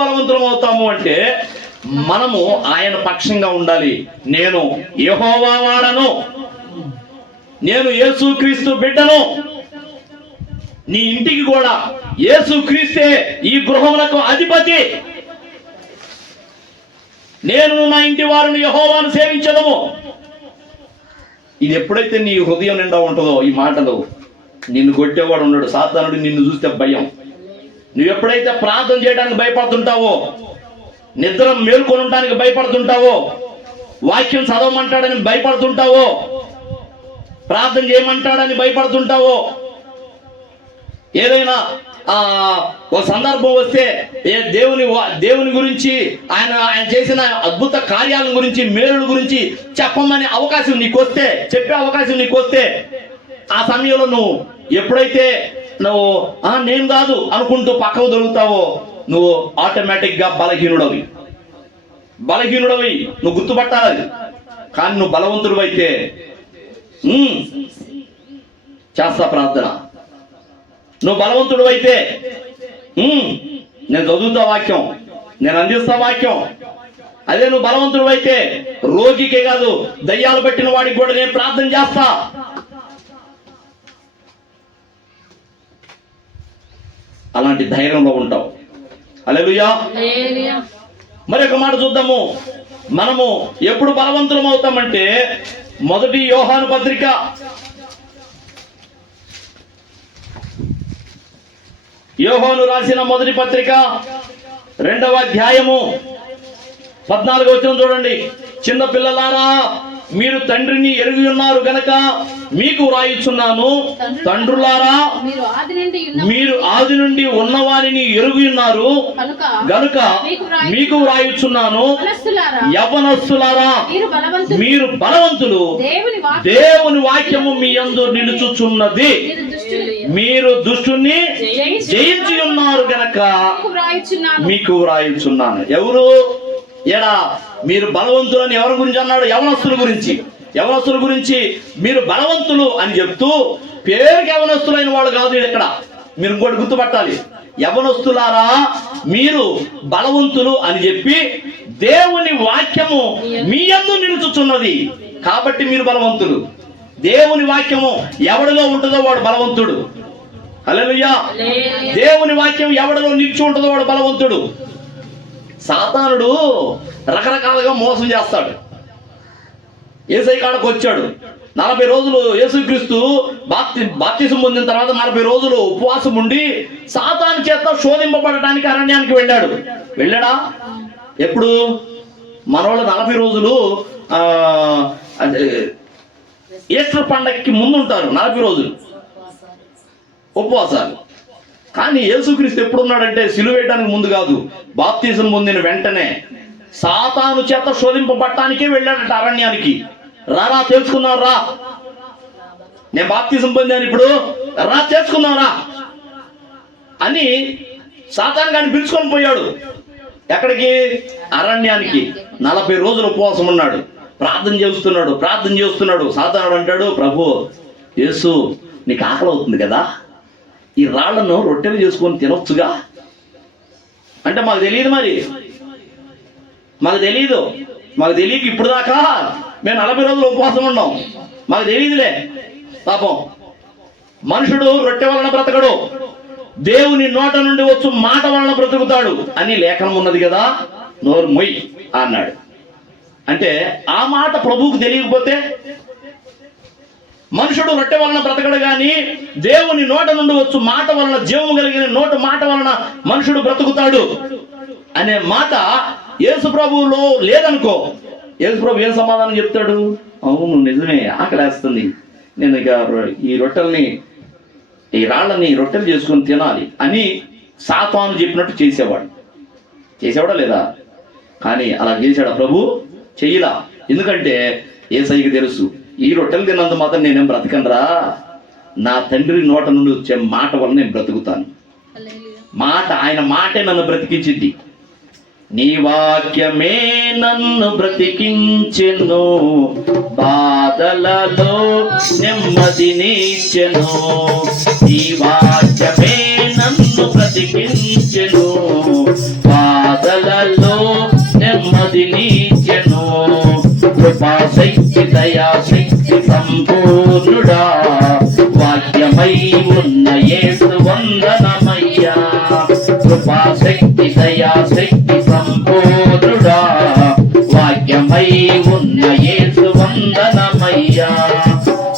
బలవంతులం అవుతాము అంటే మనము ఆయన పక్షంగా ఉండాలి. నేను యెహోవా వాడను, నేను యేసు క్రీస్తు బిడ్డను. నీ ఇంటికి కూడా యేసు క్రీస్తే ఈ గృహములకు అధిపతి. నేను నా ఇంటి వారిని యెహోవాను సేవించదము. ఇది ఎప్పుడైతే నీ హృదయం నిండా ఉంటుందో ఈ మాటలు, నిన్ను కొట్టేవాడు ఉన్నాడు. సాతానుడు నిన్ను చూస్తే భయం. నువ్వు ఎప్పుడైతే ప్రార్థన చేయడానికి భయపడుతుంటావో, నిద్ర మేల్కొని ఉండడానికి భయపడుతుంటావో, వాక్యం చదవమంటాడని భయపడుతుంటావో, ప్రార్థన చేయమంటాడని భయపడుతుంటావో, ఏదైనా ఒక సందర్భం వస్తే దేవుని గురించి ఆయన చేసిన అద్భుత కార్యాల గురించి, మేలుల గురించి చెప్పమని అవకాశం నీకు వస్తే, చెప్పే అవకాశం నీకు వస్తే, ఆ సమయంలో నువ్వు ఎప్పుడైతే నేను కాదు అనుకుంటూ పక్కకు దొరుకుతావో నువ్వు ఆటోమేటిక్ గా బలహీనుడవి. నువ్వు గుర్తుపట్టాలి. కానీ నువ్వు బలవంతుడు అయితే చేస్తా ప్రార్థన. నువ్వు బలవంతుడు అయితే నేను చదువుతా వాక్యం, నేను అందిస్తా వాక్యం. అదే నువ్వు బలవంతుడు అయితే రోగికే కాదు, దయ్యాలు పట్టిన వాడికి కూడా నేను ప్రార్థన చేస్తా. అలాంటి ధైర్యంలో ఉంటావు. హల్లెలూయా. మరి ఒక మాట చూద్దాము. మనము ఎప్పుడు బలవంతులం అవుతామంటే మొదటి యోహాను పత్రిక 2వ పత్రిక 2వ అధ్యాయము 14వ వచనం చూడండి. చిన్న పిల్లలారా మీరు తండ్రిని ఎరిగి ఉన్నారు గనక మీకు వ్రాయుచున్నాను. తండ్రులారా, మీరు ఆది నుండి ఉన్నవారిని ఎరిగి ఉన్నారు గనుక మీకు వ్రాయుచున్నాను. యవనస్తులారా, మీరు బలవంతులు, దేవుని వాక్యము మీ యందు నిలుచుచున్నది. మీరు దుష్టుని జయించి ఉన్నారు గనక మీకు వ్రాయుచున్నాను. ఎవరు ఎడా మీరు బలవంతులని ఎవరి గురించి అన్నాడు? యవనస్తుల గురించి. యవనస్తుల గురించి మీరు బలవంతులు అని చెప్తూ పేరుకి యవనస్తులైన వాళ్ళు కాదు ఇక్కడ. మీరు ఇంకోటి గుర్తుపట్టాలి. యవనస్తులారా, మీరు బలవంతులు అని చెప్పి దేవుని వాక్యము మీ యందు నిలుచుచున్నది కాబట్టి మీరు బలవంతులు. దేవుని వాక్యము ఎవడిలో ఉంటుందో వాడు బలవంతుడు. హల్లెలూయా. దేవుని వాక్యం ఎవడిలో నిలిచి ఉంటుందో వాడు బలవంతుడు. సాతానుడు రకరకాలుగా మోసం చేస్తాడు. యేసయ్య కాడకు వచ్చాడు. 40 రోజులు యేసుక్రీస్తు బాప్తిసం పొందిన తర్వాత 40 రోజులు ఉపవాసం ఉండి సాతాను చేత శోధింపబడటానికి అరణ్యానికి వెళ్ళాడా? ఎప్పుడు? మనోళ్ళు 40 రోజులు ఈస్టర్ పండగకి ముందు ఉంటారు. 40 రోజులు ఉపవాసాలు. కానీ యేసుక్రీస్తు ఎప్పుడున్నాడంటే సిలువ వేయడానికి ముందు కాదు, బాప్తిజం పొందిన వెంటనే సాతాను చేత శోధింపబడటానికే వెళ్ళాడట అరణ్యానికి. రారా తెలుసుకున్నావు, రా, నేను బాప్తిజం పొందాను, ఇప్పుడు రా తెలుసుకున్నావు రా అని సాతాను గాని పిలుచుకొని పోయాడు. ఎక్కడికి? అరణ్యానికి. 40 రోజులు ఉపవాసం ఉన్నాడు, ప్రార్థన చేస్తున్నాడు. సాతానుడు అంటాడు, ప్రభు యేసు, నీకు ఆకలి అవుతుంది కదా, ఈ రాళ్లను రొట్టెలు చేసుకొని తినొచ్చుగా అంటే మాకు తెలియదు. మాకు తెలియక ఇప్పుడు దాకా మేము 40 రోజులు ఉపవాసం ఉన్నాం, మాకు తెలియదులే. పాపం మనుషుడు రొట్టె వలన బ్రతకడు, దేవుని నోట నుండి వచ్చు మాట వలన బ్రతుకుతాడు అని లేఖనం ఉన్నది కదా, నోరు మొయ్ అన్నాడు. అంటే ఆ మాట ప్రభువుకు తెలియకపోతే, మనుషుడు రొట్టె వలన బ్రతకడు గాని దేవుని నోట నుండి వచ్చు మాట వలన, జీవము కలిగిన నోటు మాట వలన మనుషుడు బ్రతుకుతాడు అనే మాట యేసు ప్రభువులో లేదనుకో, యేసు ప్రభు ఏం సమాధానం చెప్తాడు? అవును నిజమే, ఆకలేస్తుంది, నేను ఇక ఈ రాళ్ళని రొట్టెలు చేసుకొని తినాలి అని సాతాను చెప్పినట్టు చేసేవాడా లేదా? కానీ అలా చేశాడా ప్రభు? చెయ్యలా. ఎందుకంటే యేసయ్యకి తెలుసు, ఈ రొట్టెలు తిన్నంత మాత్రం నేనేం బ్రతకనరా, నా తండ్రి నోట నుండి వచ్చే మాట వల్ల నేను బ్రతుకుతాను. ఆయన మాటే నన్ను బ్రతికించింది. నీ వాక్యమే నన్ను బ్రతికించెను, బాధలలో నెమ్మదినిచ్చెను. నీ వాక్యమే నన్ను బ్రతికించెను, బాధలలో నెమ్మదినిచ్చెను. కృపాశక్తి దయాశక్తి సంపూర్ణుడా, వాక్యమై ఉన్న యేసు వందనమయ్యా. కృపాశక్తి దయాశక్తి సంపూర్ణుడా, వాక్యమై ఉన్న యేసు వందనమయ్యా.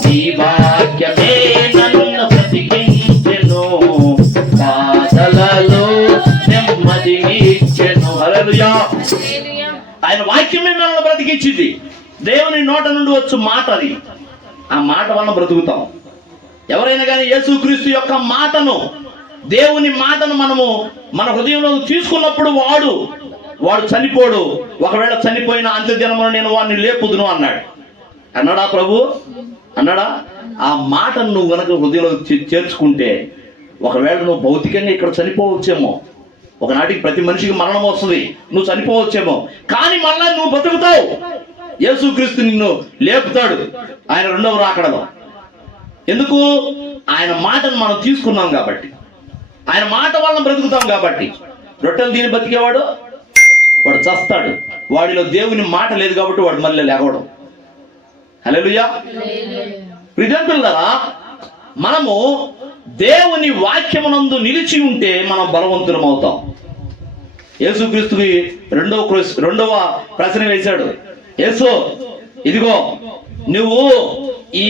నీ వాక్యమే నన్ను బ్రతికించెను, బాధలలో నెమ్మదినిచ్చెను. హల్లెలూయా. ఆయన వాక్యమే మనల్ని బ్రతికించింది. దేవుని నోట నుండి వచ్చు మాట అది. ఆ మాట వలన బ్రతుకుతాం. ఎవరైనా కానీ యేసుక్రీస్తు యొక్క మాటను, దేవుని మాటను మనము మన హృదయంలో తీసుకున్నప్పుడు వాడు చనిపోడు. ఒకవేళ చనిపోయిన అంత్యదినమున నేను వాడిని లేపుదును అన్నాడా ప్రభు? అన్నాడా? ఆ మాటను నువ్వు గనక హృదయంలో చేర్చుకుంటే, ఒకవేళ నువ్వు భౌతికంగా ఇక్కడ చనిపోవచ్చేమో, ఒకనాటికి ప్రతి మనిషికి మరణం వస్తుంది, నువ్వు చనిపోవచ్చేమో, కానీ మళ్ళా నువ్వు బతుకుతావు. యేసుక్రీస్తు నిన్ను లేపుతాడు ఆయన రెండవ రాకడలో. ఎందుకు? ఆయన మాటను మనం తీసుకున్నాం కాబట్టి, ఆయన మాట వలన బ్రతుకుతాం కాబట్టి. రొట్టెలు తిని బతికేవాడు వాడు చస్తాడు. వాడిలో దేవుని మాట లేదు కాబట్టి వాడు మళ్ళీ లేవడం. హల్లెలూయా. ప్రియమిత్రులారా, మనము దేవుని వాక్యమునందు నిలిచి ఉంటే మనం బలవంతులం అవుతాం. యేసుక్రీస్తుకి రెండవ ప్రశ్న వేశాడు. యేసు, ఇదిగో నువ్వు ఈ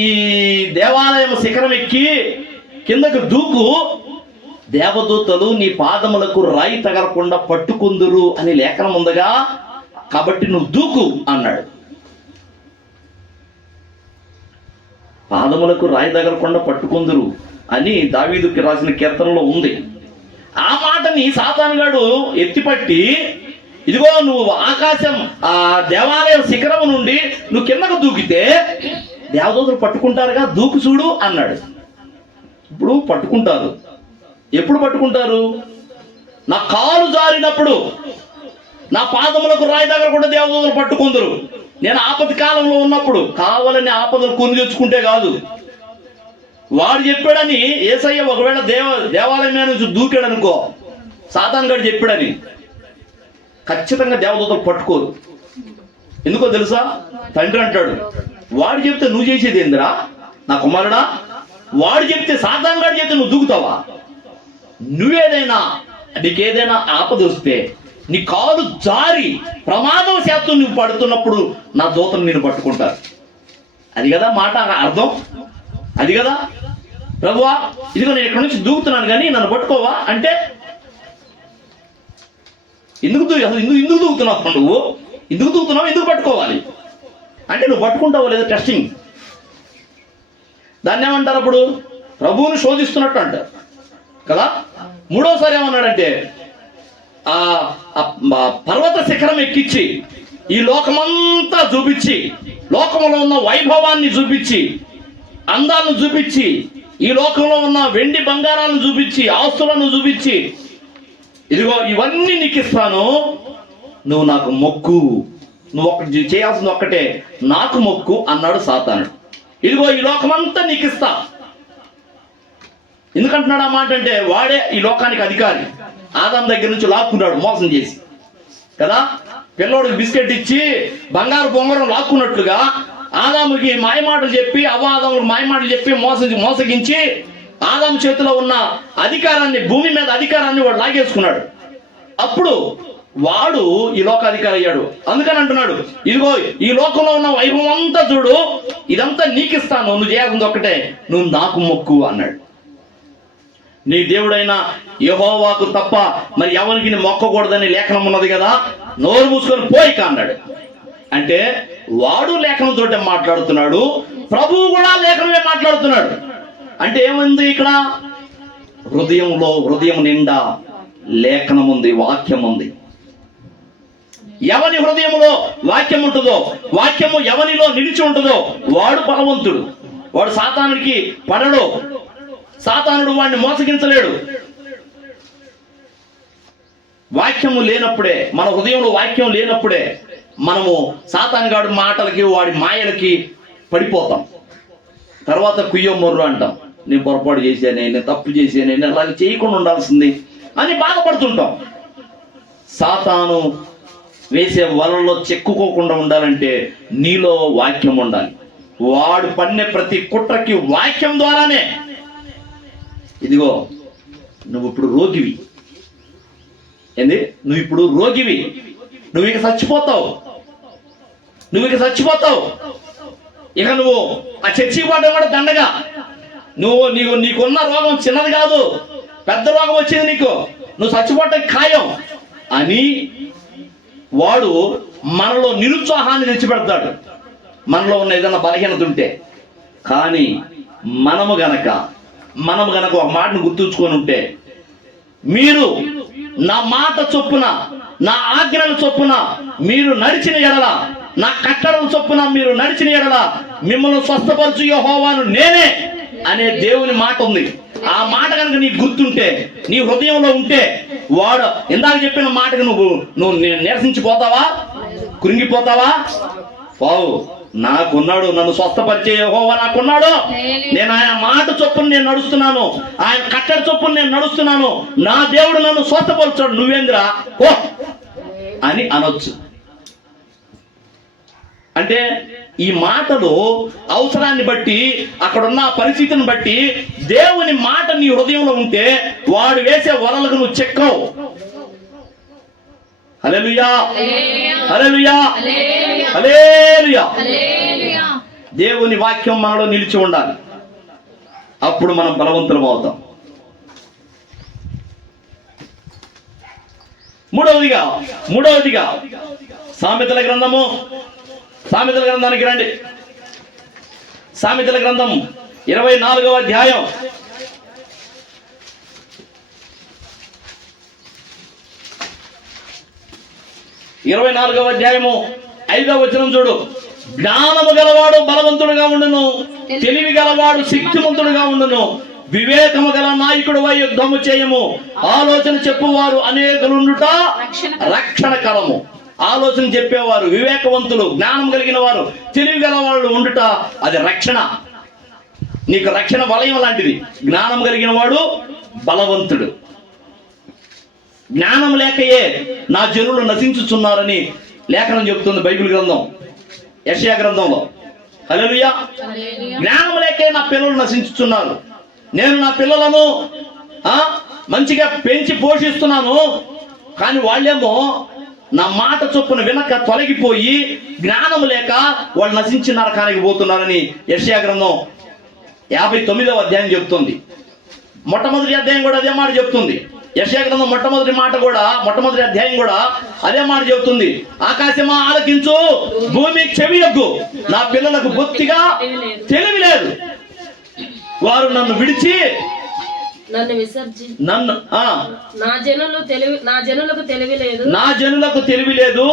దేవాలయం శిఖరం ఎక్కి కిందకు దూకు, దేవదూతలు నీ పాదములకు రాయి తగలకుండా పట్టుకుందురు అని లేఖనం ఉందగా, కాబట్టి నువ్వు దూకు అన్నాడు. పాదములకు రాయి తగలకుండా పట్టుకొందురు అని దావీదుకి రాసిన కీర్తనలో ఉంది. ఆ మాటని సాతానుగాడు ఎత్తిపట్టి, ఇదిగో నువ్వు ఆకాశం ఆ దేవాలయం శిఖరం నుండి నువ్వు కిందకు దూకితే దేవదూతలు పట్టుకుంటారుగా, దూకు చూడు అన్నాడు. ఇప్పుడు పట్టుకుంటారు. ఎప్పుడు పట్టుకుంటారు? నా కాలు జారినప్పుడు, నా పాదములకు రాయి దగ్గర కూడా దేవదూతలు పట్టుకుందరు. నేను ఆపద కాలంలో ఉన్నప్పుడు కావాలని ఆపదలు కొని తెచ్చుకుంటే కాదు. వాడు చెప్పాడని యేసయ్య ఒకవేళ దేవాలయం మీద నుంచి దూకాడు అనుకో, సాతాను గారు చెప్పాడని ఖచ్చితంగా దేవదూతలు పట్టుకోరు. ఎందుకో తెలుసా? తండ్రి అంటాడు, వాడు చెప్తే నువ్వు చేసేది ఏందిరా నా కుమారుడా? వాడు చెప్తే, సాతాను గారు చెప్తే నువ్వు దూకుతావా? నువ్వేదైనా నీకేదైనా ఆపద వస్తే నీ కాలు జారి ప్రమాదవశాత్తు నువ్వు పడుతున్నప్పుడు నా దూతలు నేను పట్టుకుంటారు. అది కదా మాట అర్థం, అది కదా. ప్రభువా ఇదిగో నేను ఇక్కడ నుంచి దూకుతున్నాను కానీ నన్ను పట్టుకోవా అంటే ఎందుకు దూకుతున్నావు నువ్వు? ఎందుకు దూకుతున్నావు? ఎందుకు పట్టుకోవాలి అంటే నువ్వు పట్టుకుంటావో లేదా టెస్టింగ్. దాన్ని ఏమంటారు అప్పుడు? ప్రభువుని శోధిస్తున్నట్టు అంటారు కదా. మూడోసారి ఏమన్నాడంటే, పర్వత శిఖరం ఎక్కించి ఈ లోకమంతా చూపించి, లోకంలో ఉన్న వైభవాన్ని చూపించి, అందాలను చూపించి, ఈ లోకంలో ఉన్న వెండి బంగారాలను చూపించి, ఆస్తులను చూపించి, ఇదిగో ఇవన్నీ నీకు ఇస్తాను, నువ్వు నాకు మొక్కు, నువ్వు ఒకటి చేయాల్సింది ఒక్కటే, నాకు మొక్కు అన్నాడు సాతానుడు. ఇదిగో ఈ లోకమంతా నీకు ఇస్తా. ఎందుకంటున్నాడు ఆ మాట అంటే, వాడే ఈ లోకానికి అధికారి. ఆదాము దగ్గర నుంచి లాక్కున్నాడు మోసం చేసి కదా. పిల్లోడికి బిస్కెట్ ఇచ్చి బంగారు బొంగరం లాక్కున్నట్లుగా ఆదాముకి మాయమాటలు చెప్పి, ఆదాముకి మాయమాటలు చెప్పి మోసగించి ఆదాము చేతిలో ఉన్న అధికారాన్ని, భూమి మీద అధికారాన్ని వాడు లాగేసుకున్నాడు. అప్పుడు వాడు ఈ లోకాధికారి అయ్యాడు. అందుకని అంటున్నాడు, ఇదిగో ఈ లోకంలో ఉన్న వైభవం అంతా చూడు, ఇదంతా నీకు ఇస్తాను, నువ్వు చేయాల్సింది ఒక్కటే, నువ్వు నాకు మొక్కు అన్నాడు. నీ దేవుడైన యెహోవాకు తప్ప మరి ఎవరికి మొక్కకూడదని లేఖనం ఉన్నది కదా, నోరు మూసుకొని పోయిక అన్నాడు. అంటే వాడు లేఖనంతో మాట్లాడుతున్నాడు, ప్రభువు కూడా లేఖనమే మాట్లాడుతున్నాడు. అంటే ఏముంది ఇక్కడ? హృదయం నిండా లేఖనం ఉంది, వాక్యం ఉంది. ఎవని హృదయంలో వాక్యం ఉంటుందో, వాక్యము ఎవనిలో నిలిచి ఉంటుందో వాడు బలవంతుడు. వాడు సాతానుడికి పడడు. సాతానుడు వాడిని మోసగించలేడు. వాక్యము లేనప్పుడే, మన హృదయంలో వాక్యం లేనప్పుడే మనము సాతానుగాడి మాటలకి, వాడి మాయలకి పడిపోతాం. తర్వాత కుయ్యో మొర్రు అంటాం, నేను పొరపాటు చేశానే, నేను తప్పు చేశానే, నేను అలా చేయకుండా ఉండాల్సింది అని బాధపడుతుంటాం. సాతాను వేసే వలలో చెక్కుకోకుండా ఉండాలంటే నీలో వాక్యం ఉండాలి. వాడు పన్నే ప్రతి కుట్రకి వాక్యం ద్వారానే. ఇదిగో నువ్వు ఇప్పుడు రోగివి, ఏంది? నువ్వు ఇప్పుడు రోగివి, నువ్వు ఇక చచ్చిపోతావు, ఇక నువ్వు ఆ చర్చి పడ్డం కూడా దండగా. నీకున్న రోగం చిన్నది కాదు, పెద్ద రోగం వచ్చింది నీకు, నువ్వు చచ్చిపోవటం ఖాయం అని వాడు మనలో నిరుత్సాహాన్ని తెచ్చిపెడతాడు, మనలో ఉన్న ఏదైనా బలహీనత ఉంటే. కానీ మనము గనక ఒక మాటను గుర్తుంచుకొని ఉంటే, మీరు నా మాట చొప్పున, నా ఆజ్ఞల చొప్పున మీరు నడిచిన ఎడల, నా కట్టడల చొప్పున మీరు నడిచిన ఎడల మిమ్మల్ని స్వస్థపరచు యెహోవాను నేనే అనే దేవుని మాట ఉంది. ఆ మాట కనుక నీకు గుర్తుంటే, నీ హృదయంలో ఉంటే, వాడు ఇందాక చెప్పిన మాటకు నువ్వు నిరసించిపోతావా? కృంగిపోతావా? పావు నాకున్నాడు, నన్ను స్వస్థపరిచే యెహోవా నాకున్నాడు. నేను ఆయన మాట చొప్పున నేను నడుస్తున్నాను, ఆయన కట్టడి చొప్పున నేను నడుస్తున్నాను, నా దేవుడు నన్ను స్వస్థపరిచాడు, నువ్వేంద్రా ఓ అని అనొచ్చు. అంటే ఈ మాటలు అవసరాన్ని బట్టి, అక్కడున్న పరిస్థితిని బట్టి, దేవుని మాట నీ హృదయంలో ఉంటే వాడు వేసే వలలకు నువ్వు చెక్కవు. హల్లెలూయా, హల్లెలూయా, హల్లెలూయా. దేవుని వాక్యం మనలో నిలిచి ఉండాలి, అప్పుడు మనం బలవంతులం అవుతాం. మూడవదిగా సామెతల గ్రంథానికి రండి. సామెతల గ్రంథం 24వ అధ్యాయం 24వ అధ్యాయము 5వ వచనం చూడు. జ్ఞానము గలవాడు బలవంతుడుగా ఉండును, తెలివి గలవాడు శక్తిమంతుడుగా ఉండును. వివేకము గల నాయకుడు వై యుద్ధము చేయము, ఆలోచన చెప్పువారు అనేకులుండుట రక్షణకరము. ఆలోచన చెప్పేవారు, వివేకవంతులు, జ్ఞానం కలిగిన వారు, తెలివి గల వాళ్ళు ఉండుట అది రక్షణ. నీకు రక్షణ వలయం లాంటిది. జ్ఞానం కలిగిన వాడు బలవంతుడు. జ్ఞానం లేకయే నా జనులు నశించుచున్నారని లేఖనం చెప్తుంది బైబిల్ గ్రంథం, యెషయా గ్రంథంలో. హల్లెలూయా. జ్ఞానం లేకే నా పిల్లలు నశించుచున్నారు. నేను నా పిల్లలను మంచిగా పెంచి పోషిస్తున్నాను, కానీ వాళ్ళేమో నా మాట చొప్పున వినక తొలగిపోయి జ్ఞానం లేక వాళ్ళు నశించి నరకానికి పోతున్నారని యెషయా గ్రంథం 59వ అధ్యాయం చెప్తుంది. మొట్టమొదటి అధ్యాయం కూడా అదే మాట చెప్తుంది. యెషయా గ్రంథం మొట్టమొదటి అధ్యాయం కూడా అదే మాట చెబుతుంది. ఆకాశమా ఆలకించు, భూమి చెవియొగ్గు, నా పిల్లలకు బొత్తిగా తెలివి లేదు. వారు నన్ను విడిచి నన్ను విసర్జి నన్ను నా జనులకు తెలివి లేదు,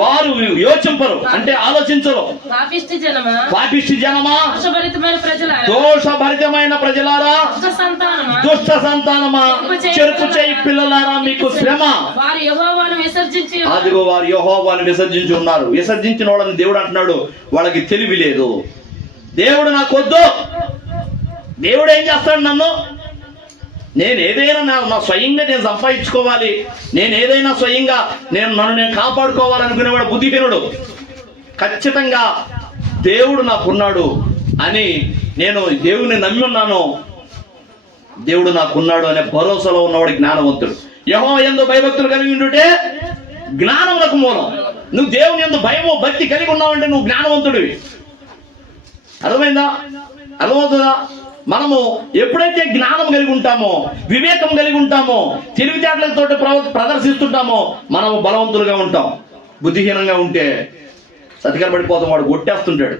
వారు యోచింపరు అంటే ఆలోచించరు. పాపిష్టి జనమా, దోషభరితమైన ప్రజలారా, దుష్ట సంతానమా, చెరుపు చేయి పిల్లలారా, మీకు శ్రమ. అదిగో వారు యెహోవాను విసర్జించి ఉన్నారు. విసర్జించిన వాళ్ళని దేవుడు అంటున్నాడు వాళ్ళకి తెలివి లేదు. దేవుడు నాకొద్దు. దేవుడు ఏం చేస్తాడు? నేను ఏదైనా నా స్వయంగా నేను సంపాదించుకోవాలి, నేను ఏదైనా స్వయంగా నన్ను నేను కాపాడుకోవాలనుకునేవాడు బుద్ధిహీనుడు. ఖచ్చితంగా దేవుడు నాకున్నాడు అని నేను దేవుడిని నమ్మి ఉన్నాను, దేవుడు నాకున్నాడు అనే భరోసాలో ఉన్నవాడు జ్ఞానవంతుడు. యెహోవా యందు భయభక్తులు కలిగి ఉండుటే జ్ఞానములకు మూలం. నువ్వు దేవుని యందు భయము భక్తి కలిగి ఉన్నావంటే నువ్వు జ్ఞానవంతుడివి. అర్థమవుతుందా? మనము ఎప్పుడైతే జ్ఞానం కలిగి ఉంటామో, వివేకం కలిగి ఉంటామో, తెలివితేటలతో ప్రదర్శిస్తుంటామో మనము బలవంతులుగా ఉంటాం. బుద్ధిహీనంగా ఉంటే సతికరపడిపోతాం. వాడు కొట్టేస్తుంటాడు,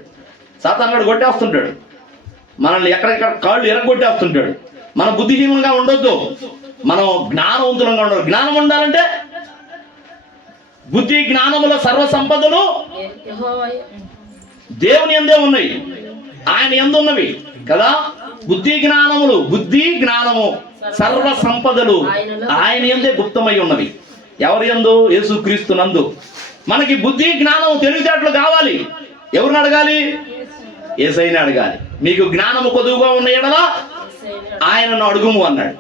సాతానుడు కొట్టేస్తుంటాడు, మనల్ని ఎక్కడెక్కడ కాళ్ళు ఎరగొట్టేస్తుంటాడు. మనం బుద్ధిహీనంగా ఉండొద్దు, మనం జ్ఞానవంతులంగా ఉండదు. జ్ఞానం ఉండాలంటే బుద్ధి జ్ఞానముల సర్వ సంపదలు దేవుని యందే ఉన్నాయి, ఆయన యందు ఉన్నవి కదా. బుద్ధి జ్ఞానము సర్వ సంపదలు ఆయన యందే గుప్తమై ఉన్నవి. ఎవరి యందు? యేసుక్రీస్తు నందు. మనకి బుద్ధి జ్ఞానం తెలివితేటలు కావాలి. ఎవరిని అడగాలి? యేసయ్యని అడగాలి. మీకు జ్ఞానము కొదువుగా ఉన్న ఎడల ఆయనను అడుగుము అన్నాడు.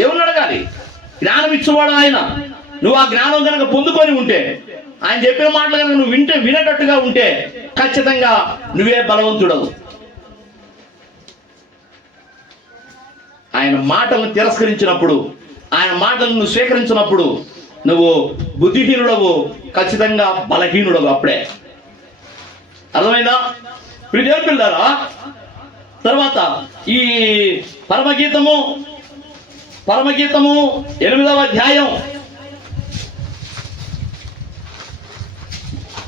దేవుని అడగాలి. జ్ఞానం ఇచ్చేవాడు ఆయన. నువ్వు ఆ జ్ఞానం కనుక పొందుకొని ఉంటే, ఆయన చెప్పిన మాటలు కనుక నువ్వు వినేటట్టుగా ఉంటే ఖచ్చితంగా నువ్వే బలవంతుడవు. ఆయన మాటలను తిరస్కరించినప్పుడు, ఆయన మాటలను స్వీకరించినప్పుడు నువ్వు బుద్ధిహీనుడవు, ఖచ్చితంగా బలహీనుడవు. అప్పుడే అర్థమైందా? దేవుని పిల్లారా, తర్వాత ఈ పరమగీతము 8వ అధ్యాయం,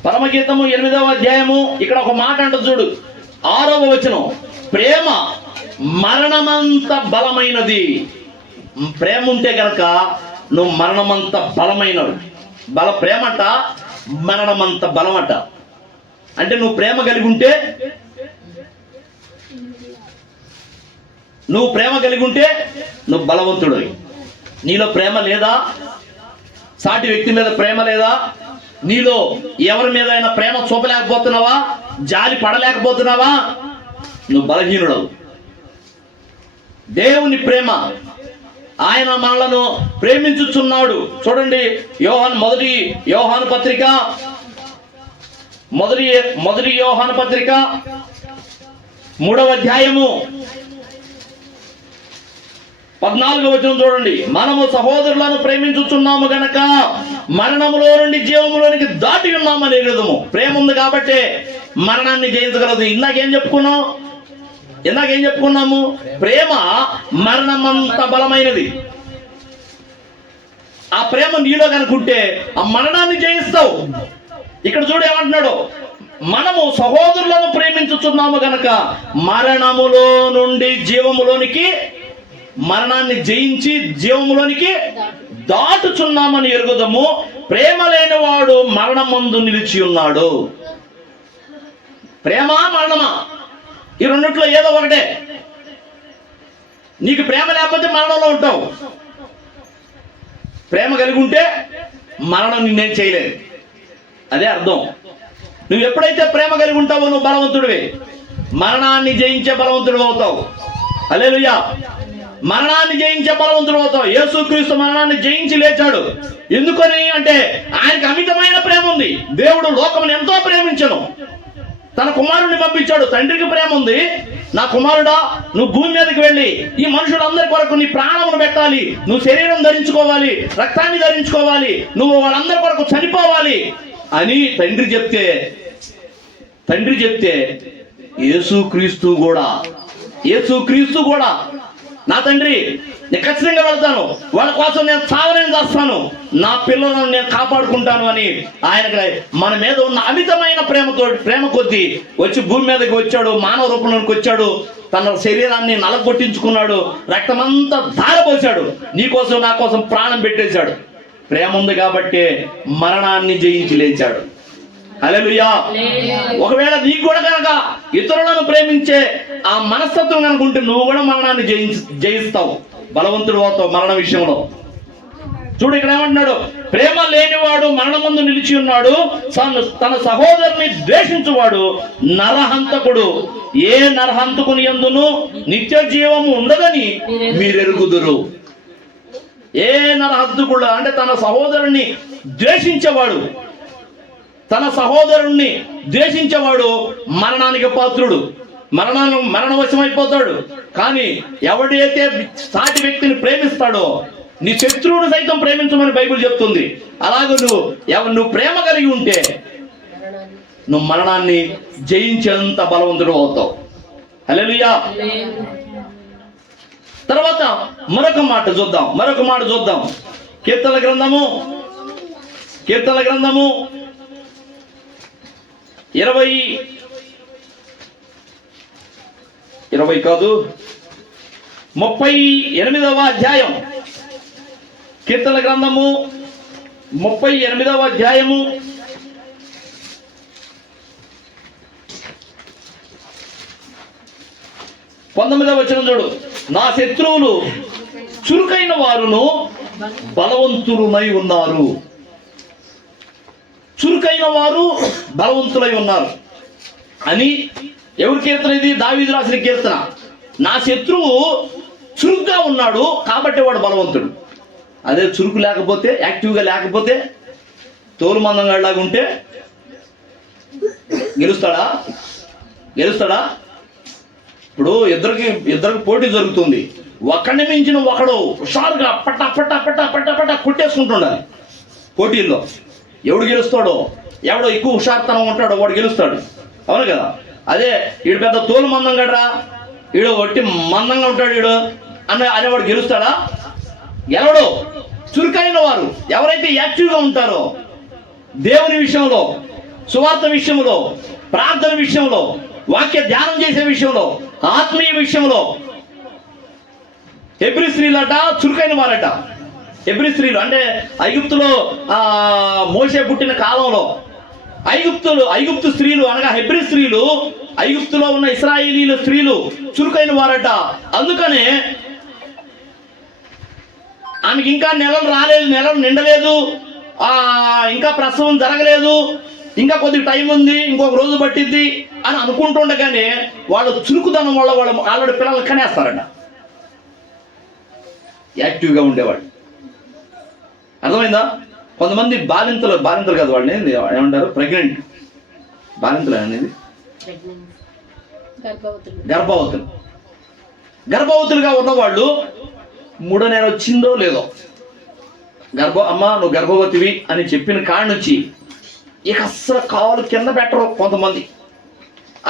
పరమగీతము 8వ అధ్యాయము ఇక్కడ ఒక మాట అంట చూడు, 6వ వచనం. ప్రేమ మరణమంత బలమైనది. ప్రేమ ఉంటే గనక నువ్వు మరణమంత బలమైనడు. ప్రేమట మరణమంత బలమట. అంటే నువ్వు ప్రేమ కలిగి ఉంటే నువ్వు బలవంతుడు. నీలో ప్రేమ లేదా? సాటి వ్యక్తి మీద ప్రేమ లేదా? నీలో ఎవరి మీద అయినా ప్రేమ చూపలేకపోతున్నావా? జాలి పడలేకపోతున్నావా? నువ్వు బలహీనుడవు. దేవుని ప్రేమ, ఆయన మనలను ప్రేమించుచున్నాడు. చూడండి, మొదటి యోహాను పత్రిక 3వ అధ్యాయము 14వ వచనం చూడండి. మనము సహోదరులను ప్రేమించుచున్నాము గనక మరణములో నుండి జీవములోనికి దాటి ఉన్నామని ఎరుగుదము. ప్రేమ ఉంది కాబట్టి మరణాన్ని జయించగలదు. ఇందాకేం చెప్పుకున్నాము? ప్రేమ మరణమంత బలమైనది. ఆ ప్రేమ నీలో కనుకుంటే ఆ మరణాన్ని జయిస్తావు. ఇక్కడ చూడు ఏమంటున్నాడు, మనము సహోదరులను ప్రేమించుచున్నాము గనక మరణములో నుండి జీవములోనికి, మరణాన్ని జయించి జీవములోనికి దాటుచున్నామని ఎరుగుదము. ప్రేమ లేనివాడు మరణమందు నిలిచి ఉన్నాడు. ప్రేమ మరణమా, ఈ రెండిట్లో ఏదో ఒకటే. నీకు ప్రేమ లేకపోతే మరణంలో ఉంటావు. ప్రేమ కలిగి ఉంటే మరణం నిన్నేం చేయలేదు. అదే అర్థం. నువ్వు ఎప్పుడైతే ప్రేమ కలిగి ఉంటావో నువ్వు బలవంతుడివి. మరణాన్ని జయించే బలవంతుడు అవుతావు. హల్లెలూయా. మరణాన్ని జయించే బలవంతుడు అవుతావు. యేసుక్రీస్తు మరణాన్ని జయించి లేచాడు. ఎందుకని అంటే ఆయనకు అమితమైన ప్రేమ ఉంది. దేవుడు లోకమును ఎంతో ప్రేమించను, తన కుమారుడిని పంపించాడు. తండ్రికి ప్రేమ ఉంది. నా కుమారుడా, నువ్వు భూమి మీదకి వెళ్ళి ఈ మనుషులందరి కొరకు నీ ప్రాణమును పెట్టాలి, నువ్వు శరీరం ధరించుకోవాలి, రక్తాన్ని ధరించుకోవాలి, నువ్వు వాళ్ళందరి కొరకు చనిపోవాలి అని తండ్రి చెప్తే యేసుక్రీస్తు కూడా నా తండ్రి, నేను ఖచ్చితంగా వెళ్తాను, వాళ్ళ కోసం నేను చావలేని చేస్తాను, నా పిల్లలను నేను కాపాడుకుంటాను అని ఆయనకి మన మీద ఉన్న అమితమైన ప్రేమ కొద్దీ వచ్చి భూమి మీదకి వచ్చాడు. మానవ రూపంలోకి వచ్చాడు. తన శరీరాన్ని నలగొట్టించుకున్నాడు. రక్తమంతా ధారపోసాడు. నీకోసం నా కోసం ప్రాణం పెట్టేశాడు. ప్రేమ ఉంది కాబట్టే మరణాన్ని జయించి లేచాడు. హల్లెలూయా. ఒకవేళ నీకు కూడా కనుక ఇతరులను ప్రేమించే ఆ మనస్తత్వం కనుక ఉంటే నువ్వు కూడా మరణాన్ని జయిస్తావు, బలవంతుడు అవుతావు మరణ విషయంలో. చూడు ఇక్కడ ఏమంటున్నాడు, ప్రేమ లేనివాడు మరణమందు నిలిచి ఉన్నాడు, తన సహోదరుని ద్వేషించువాడు నరహంతకుడు. ఏ నరహంతకుని యందును నిత్య జీవము ఉండదని మీరెరుగుదురు. ఏ నరహంతకుడు అంటే తన సహోదరుని ద్వేషించేవాడు, మరణానికి పాత్రుడు, మరణవశమైపోతాడు. కానీ ఎవడైతే సాటి వ్యక్తిని ప్రేమిస్తాడో, నీ శత్రువును సైతం ప్రేమించమని బైబిల్ చెప్తుంది. అలాగే నువ్వు ప్రేమ కలిగి ఉంటే నువ్వు మరణాన్ని జయించేంత బలవంతుడు అవుతావు. హల్లెలూయా. తర్వాత మరొక మాట చూద్దాం. కీర్తనల గ్రంథము 38వ అధ్యాయం. కీర్తనల గ్రంథము 38వ అధ్యాయము 19వ వచనం చూడు. నా శత్రువులు చురుకైన వారును బలవంతులై ఉన్నారు. చురుకైన వారు బలవంతులై ఉన్నారు అని ఎవరి కీర్తన ఇది? దావీదు రాసిన కీర్తన. నా శత్రువు చురుగ్గా ఉన్నాడు కాబట్టి వాడు బలవంతుడు. అదే చురుకు లేకపోతే, యాక్టివ్గా లేకపోతే, తోలు మందంగాడిలాగా ఉంటే గెలుస్తాడా? ఇప్పుడు ఇద్దరికి పోటీ జరుగుతుంది. ఒకడిని మించిన ఒకడు హుషారుగా పట్ట కొట్టేసుకుంటుండాలి. పోటీల్లో ఎవడు గెలుస్తాడో, ఎవడో ఎక్కువ హుషారుతనం ఉంటాడో వాడు గెలుస్తాడు. అవును కదా? అదే వీడు పెద్ద తోలు మందం గడరా, వీడు ఒట్టి మందంగా ఉంటాడు వీడు అనేవాడు గెలుస్తాడా? గెలవడు. చురుకైన వారు ఎవరైతే యాక్టివ్గా ఉంటారో, దేవుని విషయంలో, సువార్త విషయంలో, ప్రార్థన విషయంలో, వాక్య ధ్యానం చేసే విషయంలో, ఆత్మీయ విషయంలో. హెబ్రీ స్త్రీలట చురుకైన వారట. హెబ్రీ స్త్రీలు అంటే ఐగుప్తులో మోషే పుట్టిన కాలంలో ఐగుప్తు స్త్రీలు అనగా హెబ్రీ స్త్రీలు, ఐగుప్తులో ఉన్న ఇశ్రాయేలీల స్త్రీలు చురుకైన వారట. అందుకనే ఆమెకి ఇంకా నెలలు నిండలేదు, ఇంకా ప్రసవం జరగలేదు, ఇంకా కొద్ది టైం ఉంది, ఇంకొక రోజు పట్టిద్ది అని అనుకుంటుండగానే వాళ్ళు చురుకుదనం వల్ల వాళ్ళు ఆల్రెడీ పిల్లలు కనేస్తారట. యాక్టివ్గా ఉండేవాడు. అర్థమైందా? కొంతమంది బాలింతలు కాదు, వాళ్ళని ఏమంటారు, ప్రెగ్నెంట్ బాలింతలు అనేది గర్భవతులుగా ఉన్నవాళ్ళు మూడో నెల వచ్చిందో లేదో, అమ్మ నువ్వు గర్భవతివి అని చెప్పిన కాడి నుంచి ఇక అస్సలు కాలు కింద పెట్టరు. కొంతమంది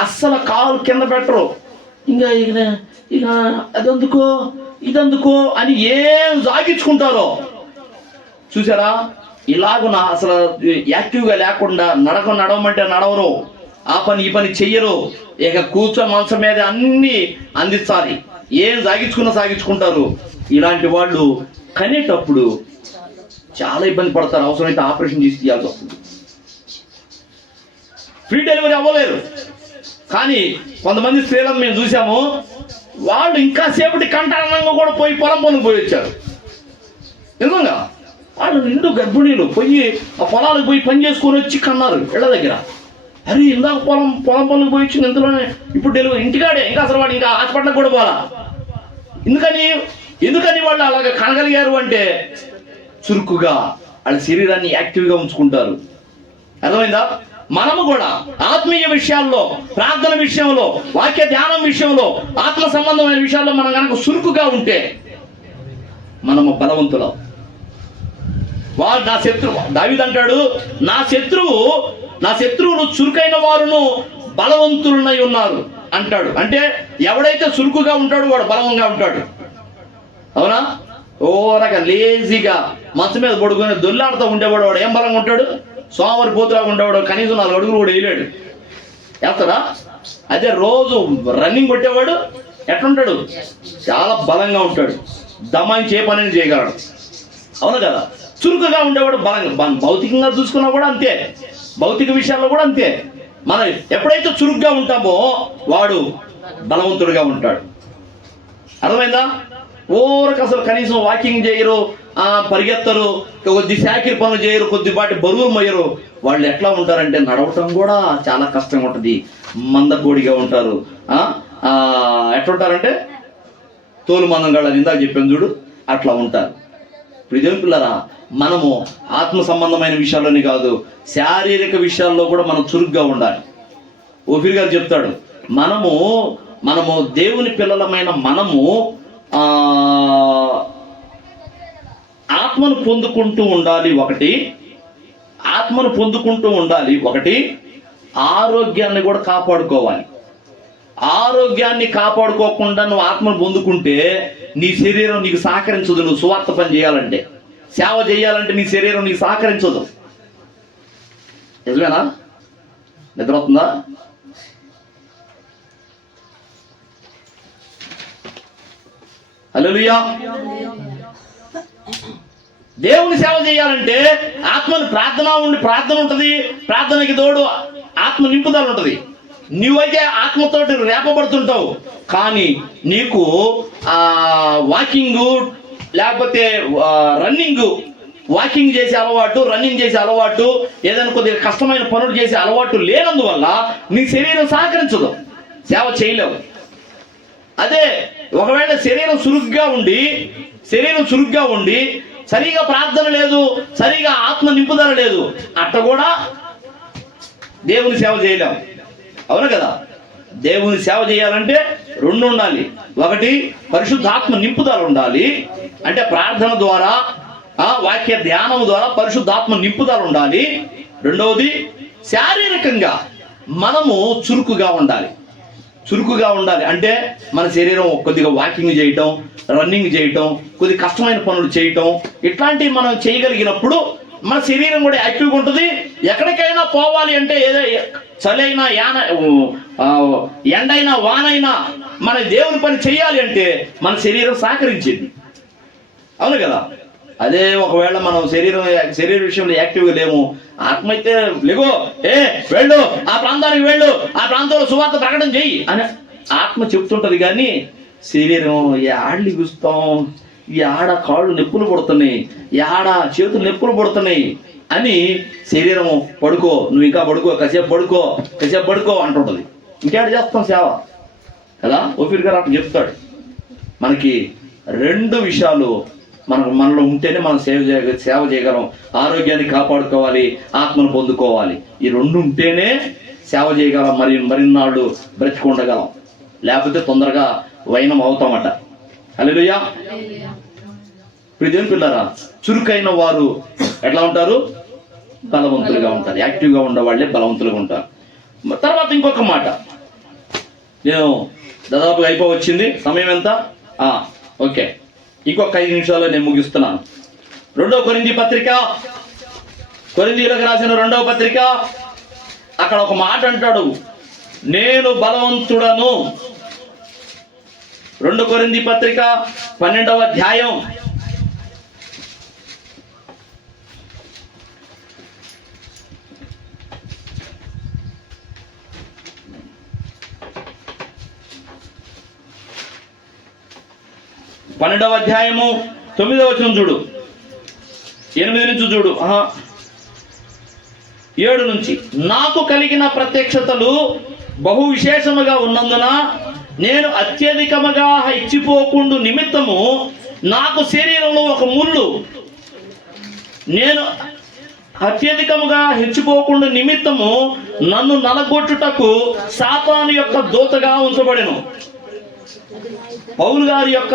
అస్సలు కాలు కింద పెట్టరు. ఇక ఇదందుకో అని ఏం సాగించుకుంటారో చూసారా? ఇలాగున అసలు యాక్టివ్గా లేకుండా నడవమంటే నడవరు, ఆ పని ఈ పని చెయ్యరు. ఇక కూర్చొని మంచం మీద అన్ని అందించాలి, ఏం సాగించుకుంటారు. ఇలాంటి వాళ్ళు కనేటప్పుడు చాలా ఇబ్బంది పడతారు. అవసరమైతే ఆపరేషన్ చేసి తీయాల్సి వస్తుంది. ఫ్రీ డెలివరీ అవ్వలేరు. కానీ కొంతమంది స్త్రీలను మేము చూసాము, వాళ్ళు ఇంకా సేపటి కంటానంగా కూడా పోయి పొలం పనులు పోయి వచ్చారు. నిజంగా వాళ్ళు నిండు గర్భిణీలు పోయి ఆ పొలాలకు పోయి పని చేసుకొని వచ్చి కన్నారు ఇళ్ళ దగ్గర. అరే ఇందాక పొలం పనులకు పోయి వచ్చింది, ఇంతలోనే ఇప్పుడు డెలివరీ ఇంటికాడే, ఇంకా అసలు వాడు ఇంకా హాస్పిటల్కి కూడా పోలా. ఎందుకని వాళ్ళు అలాగ కనగలిగారు అంటే చురుకుగా వాళ్ళ శరీరాన్ని యాక్టివ్గా ఉంచుకుంటారు. అర్థమైందా? మనము కూడా ఆత్మీయ విషయాల్లో, ప్రార్థన విషయంలో, వాక్య ధ్యానం విషయంలో, ఆత్మ సంబంధమైన విషయాల్లో మనం కనుక చురుకుగా ఉంటే మనము బలవంతులం. వాడు నా శత్రువు, దావీదు అంటాడు, నా శత్రువులు చురుకైన వారును బలవంతులై ఉన్నారు అంటాడు. అంటే ఎవడైతే చురుకుగా ఉంటాడో వాడు బలంగా ఉంటాడు. అవునా? ఓరక లేజీగా మంచం మీద పడుకొని దొల్లాడుతూ ఉండేవాడు వాడు ఏం బలంగా ఉంటాడు? సోమవారి పోతులాగా ఉండేవాడు కనీసం 4 అడుగులు కూడా వేయలేడు. వెళ్తాడా? అదే రోజు రన్నింగ్ కొట్టేవాడు ఎట్లుంటాడు? చాలా బలంగా ఉంటాడు, దమాయించి ఏ పనిని చేయగలడు. అవును కదా? చురుకుగా ఉండేవాడు బలంగా. భౌతికంగా చూసుకున్నా కూడా అంతే, భౌతిక విషయాల్లో కూడా అంతే. మనం ఎప్పుడైతే చురుగ్గా ఉంటామో వాడు బలవంతుడిగా ఉంటాడు. అర్థమైందా? ఊరకు అసలు కనీసం వాకింగ్ చేయరు, పరిగెత్తరు, కొద్ది శాఖరి పనులు చేయరు, కొద్దిపాటి బరువులు మోయరు. వాళ్ళు ఎట్లా ఉంటారంటే నడవటం కూడా చాలా కష్టంగా ఉంటుంది, మందకోడిగా ఉంటారు. ఎట్లుంటారంటే తోలు మందంగా ఇందాక చెప్పాను చూడు, అట్లా ఉంటారు. ఇప్పుడు ఇదేం పిల్లరా, మనము ఆత్మ సంబంధమైన విషయాల్లోనే కాదు, శారీరక విషయాల్లో కూడా మనం చురుగ్గా ఉండాలి. ఓఫీర్ గారు చెప్తాడు, మనము దేవుని పిల్లలమైన మనము ఆత్మను పొందుకుంటూ ఉండాలి. ఒకటి ఆరోగ్యాన్ని కూడా కాపాడుకోవాలి. ఆరోగ్యాన్ని కాపాడుకోకుండా నువ్వు ఆత్మను పొందుకుంటే నీ శరీరం నీకు సహకరించదు. నువ్వు సువార్త పని చేయాలంటే, సేవ చేయాలంటే నీ శరీరం నీకు సహకరించదు. నిజమేనా? నిద్ర అవుతుందా? హల్లెలూయా. దేవుని సేవ చేయాలంటే ఆత్మను ప్రార్థన ఉంటుంది, ప్రార్థనకి తోడు ఆత్మ నింపుదల ఉంటుంది. నువ్వైతే ఆత్మతోటి రేపబడుతుంటావు, కానీ నీకు వాకింగు లేకపోతే వాకింగ్ చేసే అలవాటు, రన్నింగ్ చేసే అలవాటు, ఏదైనా కొద్దిగా కష్టమైన పనులు చేసే అలవాటు లేనందువల్ల నీ శరీరం సహకరించదు, సేవ చేయలేవు. అదే ఒకవేళ శరీరం చురుగ్గా ఉండి సరిగా ప్రార్థన లేదు, సరిగా ఆత్మ నింపుదల లేదు, అట్ట కూడా దేవుని సేవ చేయలేము. అవును కదా? దేవుని సేవ చేయాలంటే 2 ఉండాలి. ఒకటి పరిశుద్ధాత్మ నింపుదల ఉండాలి, అంటే ప్రార్థన ద్వారా, వాక్య ధ్యానం ద్వారా పరిశుద్ధాత్మ నింపుదల ఉండాలి. రెండవది శారీరకంగా మనము చురుకుగా ఉండాలి. అంటే మన శరీరం కొద్దిగా వాకింగ్ చేయటం, రన్నింగ్ చేయటం, కొద్ది కష్టమైన పనులు చేయటం, ఇట్లాంటివి మనం చేయగలిగినప్పుడు మన శరీరం కూడా యాక్టివ్గా ఉంటుంది. ఎక్కడికైనా పోవాలి అంటే, ఏదో చలైనా ఎండైనా వానైనా మన దేవుని పని చేయాలి అంటే మన శరీరం సహకరించింది. అవును కదా? అదే ఒకవేళ మనం శరీర విషయంలో యాక్టివ్గా లేము, ఆత్మ అయితే లేగో, వెళ్ళు ఆ ప్రాంతానికి వెళ్ళు, ఆ ప్రాంతంలో సువార్త ప్రకటన చెయ్యి అని ఆత్మ చెప్తుంటది. కానీ శరీరం యాడ్లు గుస్తాం, యాడ కాళ్ళు నొప్పులు పడుతున్నాయి, యాడ చేతులు నొప్పులు పడుతున్నాయి అని శరీరం పడుకో, నువ్వు ఇంకా పడుకో, కాసేపు పడుకో అంటుంటది. ఇంకేడ చేస్తాం సేవ కదా? ఓఫీర్ గారు అట్లా చెప్తాడు. మనకి 2 విషయాలు మనలో ఉంటేనే మనం సేవ చేయగలం. ఆరోగ్యాన్ని కాపాడుకోవాలి, ఆత్మను పొందుకోవాలి. ఈ 2 ఉంటేనే సేవ చేయగలం, మరిన్నాళ్ళు బ్రతికుండగలం. లేకపోతే తొందరగా వైనం అవుతామట. హల్లెలూయా. ఇప్పుడు ఇదేం పిల్లరా, చురుకైన వారు ఎట్లా ఉంటారు? బలవంతులుగా ఉంటారు. యాక్టివ్గా ఉండేవాళ్ళే బలవంతులుగా ఉంటారు. తర్వాత ఇంకొక మాట, నేను దాదాపుగా అయిపోవచ్చింది, సమయం ఎంత? ఓకే, ఇంకొక 5 నిమిషాల్లో నేను ముగిస్తున్నాను. 2వ కొరింథీ పత్రిక, కొరింథీయులకు రాసిన 2వ పత్రిక అక్కడ ఒక మాట అంటాడు, నేను బలవంతుడను. 2 కొరింథీ పత్రిక 12వ అధ్యాయం 12వ అధ్యాయము 9వ వచనం చూడు, 8 నుంచి చూడు, 7 నుంచి. నాకు కలిగిన ప్రత్యక్షతలు బహు విశేషముగా ఉన్నందున నేను అత్యధికముగా హెచ్చిపోకుండా నిమిత్తము నాకు శరీరంలో ఒక ముళ్ళు, నేను అత్యధికముగా హెచ్చిపోకుండా నిమిత్తము నన్ను నలగొట్టుటకు సాతాను యొక్క దూతగా ఉంచబడెను. పౌలు గారి యొక్క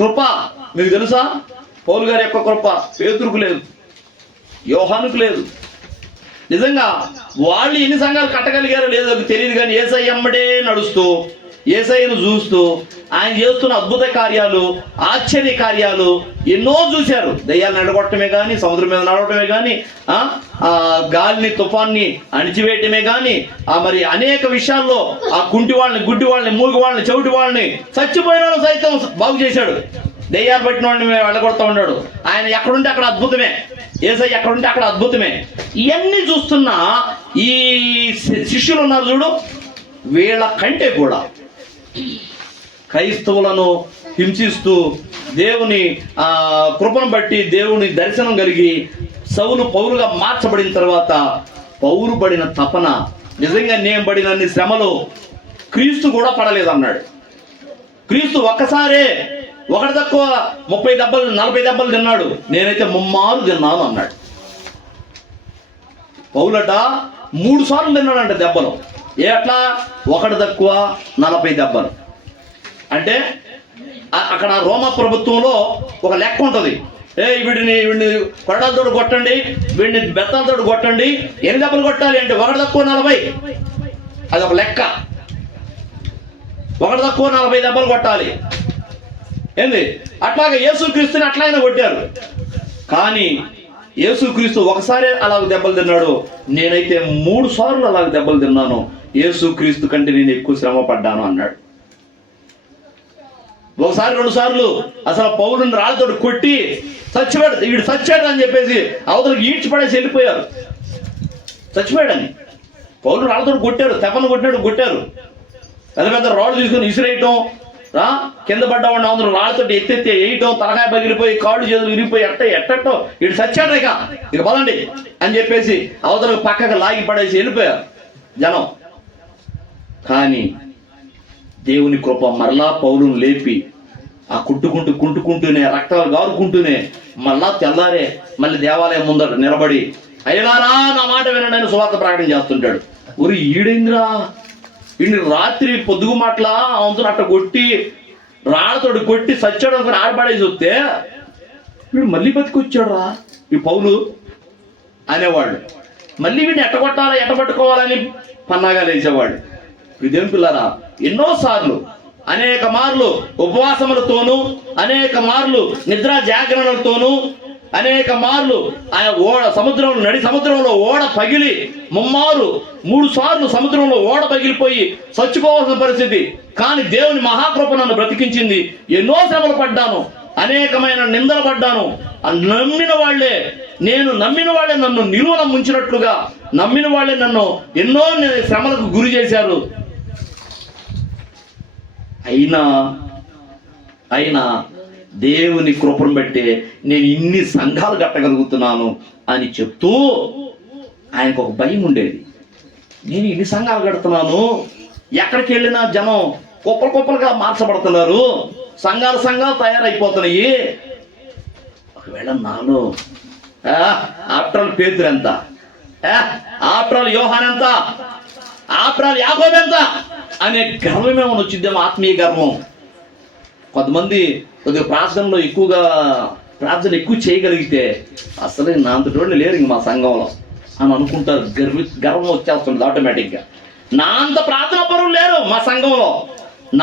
కృప మీకు తెలుసా? పౌలు గారి యొక్క కృప పేతురుకు లేదు, యోహానుకు లేదు. నిజంగా వాళ్ళు ఎన్ని సంఘాలు కట్టగలిగారో లేదో తెలియదు, కానీ యేసయ్య ఎమ్మడే నడుస్తూ, యేసయ్యను చూస్తూ, ఆయన చేస్తున్న అద్భుత కార్యాలు, ఆశ్చర్య కార్యాలు ఎన్నో చూశారు. దయ్యాన్ని నడగొట్టమే కానీ, సముద్రం మీద నడవటమే కానీ, గాలిని తుఫాన్ని అణిచివేయటమే కానీ, మరి అనేక విషయాల్లో ఆ కుంటి వాళ్ళని, గుడ్డి వాళ్ళని, మూగి వాళ్ళని, చెవిటి వాళ్ళని, చచ్చిపోయిన వాళ్ళని సైతం బాగు చేశాడు. దయ్యాలు పట్టిన వాడిని వెళ్ళగొడతా ఉన్నాడు. ఆయన ఎక్కడుంటే అక్కడ అద్భుతమే, యేసయ్య ఎక్కడుంటే అక్కడ అద్భుతమే. ఇవన్నీ చూస్తున్నా ఈ శిష్యులు ఉన్నారు చూడు, వీళ్ళ కంటే కూడా క్రైస్తవులను హింసిస్తూ దేవుని కృపను బట్టి దేవుని దర్శనం కలిగి సౌలు పౌలుగా మార్చబడిన తర్వాత పౌలు పడిన తపన, నిజంగా నేను పడినన్ని శ్రమలు క్రీస్తు కూడా పడలేదన్నాడు. క్రీస్తు ఒక్కసారే ఒకటి తక్కువ 30 దెబ్బలు 40 దెబ్బలు తిన్నాడు, నేనైతే 3 తిన్నాను అన్నాడు. పౌలట 3 సార్లు తిన్నాడంట దెబ్బలు. అట్లా ఒకటి తక్కువ 40 దెబ్బలు. అంటే అక్కడ రోమా ప్రభుత్వంలో ఒక లెక్క ఉంటుంది, వీడిని కొరడాలతోటి కొట్టండి, వీడిని బెత్తాలతోటి కొట్టండి, ఎన్ని దెబ్బలు కొట్టాలి అంటే ఒకటి తక్కువ 40. అది ఒక లెక్క, ఒకటి తక్కువ 40 దెబ్బలు కొట్టాలి. ఏంది? అట్లాగే యేసుక్రీస్తుని అట్లయినా కొట్టారు, కానీ యేసుక్రీస్తు ఒకసారి అలాగ దెబ్బలు తిన్నాడు, నేనైతే 3 సార్లు అలాగ దెబ్బలు తిన్నాను, యేసుక్రీస్తు కంటే నేను ఎక్కువ శ్రమ పడ్డాను అన్నాడు. ఒకసారి 2 సార్లు అసలు పౌలుని రాళ్ళతోటి కొట్టి వీడు చచ్చాడు అని చెప్పేసి అవతలకి ఈడ్చిపడేసి వెళ్ళిపోయారు. చచ్చిపోయాడని పౌలు రాళ్ళతోటి కొట్టారు, తెప్పను కొట్టారు. పెద్ద పెద్ద రాళ్ళు తీసుకొని ఇసిరేయటం, కింద పడ్డవాడిని అందరూ రాళ్ళతో ఎత్తెత్తి వేయటం, తలకాయ పగిలిపోయి కాళ్ళు చేతులు విరిగిపోయి ఎట్టో వీడు చచ్చాడు ఇక పదండి అని చెప్పేసి అవతలకు పక్కకు లాగి పడేసి వెళ్ళిపోయారు జనం. కానీ దేవుని కృప మరలా పౌలును లేపి ఆ కుంటుకుంటూనే రక్తాలు గారుకుంటూనే మళ్ళా తెల్లారే మళ్ళీ దేవాలయం ముందర నిలబడి, అయ్యలారా నా మాట వినండి సువార్త ప్రకటన చేస్తుంటాడు. ఊరి ఈడైందిరా, వీడిని రాత్రి పొద్దుగు మాటల అవతల అట్ట కొట్టి రాళ్ళతోటి కొట్టి సచ్చాడు అనుకుని ఆడపడేసి వస్తే వీడు మళ్ళీ బతికొచ్చాడు రా ఈ పౌలు అనేవాళ్ళు. మళ్ళీ వీడిని ఎట్టగొట్టాలా ఎట్టబట్టుకోవాలని పన్నాగాలు వేసేవాడు. ఇదేం పిల్లరా, ఎన్నోసార్లు అనేక మార్లు ఉపవాసములతోనూ, అనేక మార్లు నిద్రా జాగరణలతోనూ, అనేక మార్లు ఆయన సముద్రంలో ఓడ పగిలి 3 సార్లు సముద్రంలో ఓడ పగిలిపోయి చచ్చిపోవాల్సిన పరిస్థితి. కానీ దేవుని మహాకృప నన్ను బ్రతికించింది. ఎన్నో శ్రమలు పడ్డాను, అనేకమైన నిందలు పడ్డాను. నమ్మిన వాళ్ళే నన్ను నిలువన ముంచినట్లుగా నమ్మిన వాళ్ళే నన్ను ఎన్నో శ్రమలకు గురి చేశారు. అయినా దేవుని కృపను బట్టే నేను ఇన్ని సంఘాలు కట్టగలుగుతున్నాను అని చెప్తూ ఆయనకు ఒక భయం ఉండేది. నేను ఇన్ని సంఘాలు కడుతున్నాను, ఎక్కడికి వెళ్ళినా జనం కుప్పలుగా మార్చబడుతున్నారు, సంఘాలు తయారైపోతున్నాయి. ఒకవేళ నాలో ఆఫ్టర్ ఆల్ పేతురు ఎంత, ఆఫ్టర్ ఆల్ యోహాన్ ఎంత, ఆఫ్టర్ ఆల్ యాకోబు ఎంత అనే గర్వం ఏమైనా వచ్చిద్దేమో, ఆత్మీయ గర్వం. కొంతమంది కొద్దిగా ప్రార్థనలో ప్రార్థన ఎక్కువ చేయగలిగితే అసలు నా అంతటోళ్ళు లేరు ఇంక మా సంఘంలో అని అనుకుంటారు. గర్వం వచ్చేస్తుంది ఆటోమేటిక్గా. నా అంత ప్రార్థన పరులు లేరు మా సంఘంలో,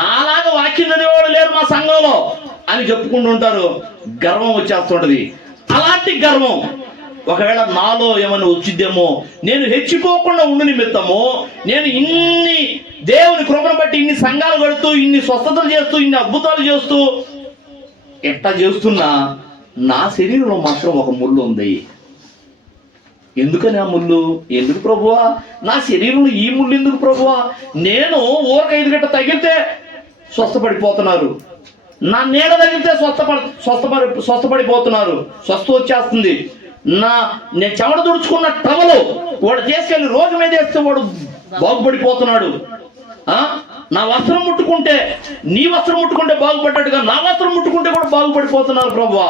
నాలాగా వాక్యం చదివేవాడు లేరు మా సంఘంలో అని చెప్పుకుంటూ ఉంటారు. గర్వం వచ్చేస్తుంటది. అలాంటి గర్వం ఒకవేళ నాలో ఏమైనా వచ్చిద్దేమో, నేను హెచ్చిపోకుండా ఉండు నిమిత్తము నేను ఇన్ని దేవుని కృపను బట్టి ఇన్ని సంఘాలు కడుతూ, ఇన్ని స్వస్థతలు చేస్తూ, ఇన్ని అద్భుతాలు చేస్తూ ఎట్లా చేస్తున్నా నా శరీరంలో మాత్రం ఒక ముళ్ళు ఉంది. ఎందుకని ఆ ముళ్ళు? ఎందుకు ప్రభువా నా శరీరంలో ఈ ముళ్ళు ఎందుకు ప్రభువా? నేను ఊరక 5 గంట తగిలితే స్వస్థపడిపోతున్నారు, నా నీడ తగిలితే స్వస్థపడిపోతున్నారు, స్వస్థ వచ్చేస్తుంది. నేను చెమట తుడుచుకున్న టవలు వాడు చేసుకెళ్ళి రోగం మీద వేస్తే వాడు బాగుపడిపోతున్నాడు. నా వస్త్రం ముట్టుకుంటే, నీ వస్త్రం ముట్టుకుంటే బాగుపడ్డట్టుగా నా వస్త్రం ముట్టుకుంటే కూడా బాగుపడిపోతున్నారు ప్రభువా.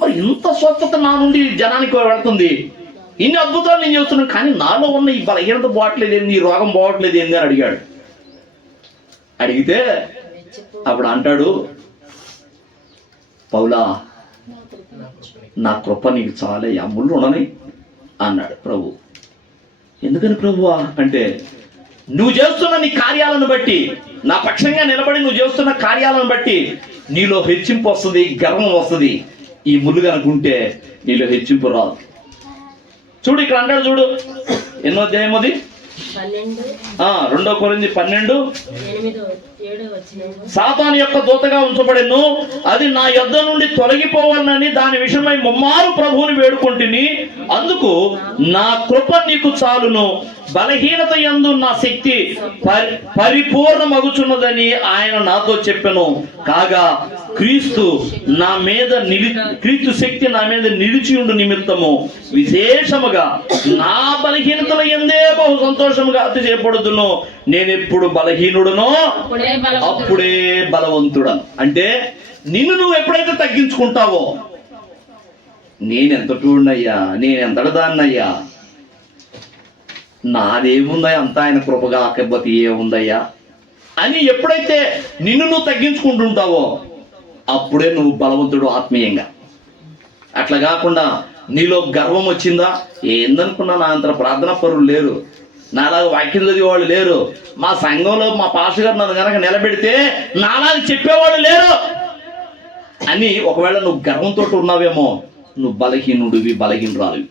మరి ఇంత స్వస్థత నా నుండి జనానికి వెళ్తుంది, ఇన్ని అద్భుతాలు నేను చేస్తున్నాను, కానీ నాలో ఉన్న ఈ బలహీనత పోవట్లేదు ఏంది, ఈ రోగం పోవట్లేదు ఏంది అని అడిగాడు. అడిగితే అప్పుడు అంటాడు, పౌలా నా కృప నీకు చాలే, ఆ ముళ్ళు ఉండని అన్నాడు ప్రభు. ఎందుకని ప్రభువా అంటే, నువ్వు చేస్తున్న నీ కార్యాలను బట్టి, నా పక్షంగా నిలబడి నువ్వు చేస్తున్న కార్యాలను బట్టి నీలో హెచ్చింపు వస్తుంది, గర్వం వస్తుంది. ఈ ముళ్ళు కనుకుంటే నీలో హెచ్చింపు రాదు. చూడు ఇక్కడ అంటాడు, చూడు ఎన్నో అధ్యాయం అది, 2 కొరింథీ 12:7. సాతాను యొక్క దూతగా ఉంచబడెను, అది నా యొద్ద నుండి తొలగిపోవాలని దాని విషయమై ముమ్మారు ప్రభువుని వేడుకుంటుని, అందుకు నా కృప నీకు చాలును, బలహీనత యందు నా శక్తి పరిపూర్ణమగుచున్నదని ఆయన నాతో చెప్పెను. కాగా క్రీస్తు శక్తి నా మీద నిలిచి ఉండు నిమిత్తము విశేషముగా నా బలహీనతల యందే బహు సంతోషముగా అతిశయపడుదును. నేనెప్పుడు బలహీనుడునో అప్పుడే బలవంతుడను. అంటే నిన్ను నువ్వు ఎప్పుడైతే తగ్గించుకుంటావో, నేనెంతటూడినయ్యా, నేనెంతటిదాన్నయ్యా, నాదేముందయ్యా, అంతా ఆయన కృపగా ఆకబతి ఏముందయ్యా అని ఎప్పుడైతే నిన్ను నువ్వు తగ్గించుకుంటుంటావో అప్పుడే నువ్వు బలవంతుడు ఆత్మీయంగా. అట్లా కాకుండా నీలో గర్వం వచ్చిందా, ఏందనుకున్నా నా అంత ప్రార్థనా పరులు లేరు, నాలాగా వాక్యం చదివేవాళ్ళు లేరు, మా సంఘంలో మా పాస్టర్ గారు నన్ను కనుక నిలబెడితే నాలాగా చెప్పేవాళ్ళు లేరు అని ఒకవేళ నువ్వు గర్వంతో ఉన్నావేమో, నువ్వు బలహీనుడివి, బలహీనరాలివి.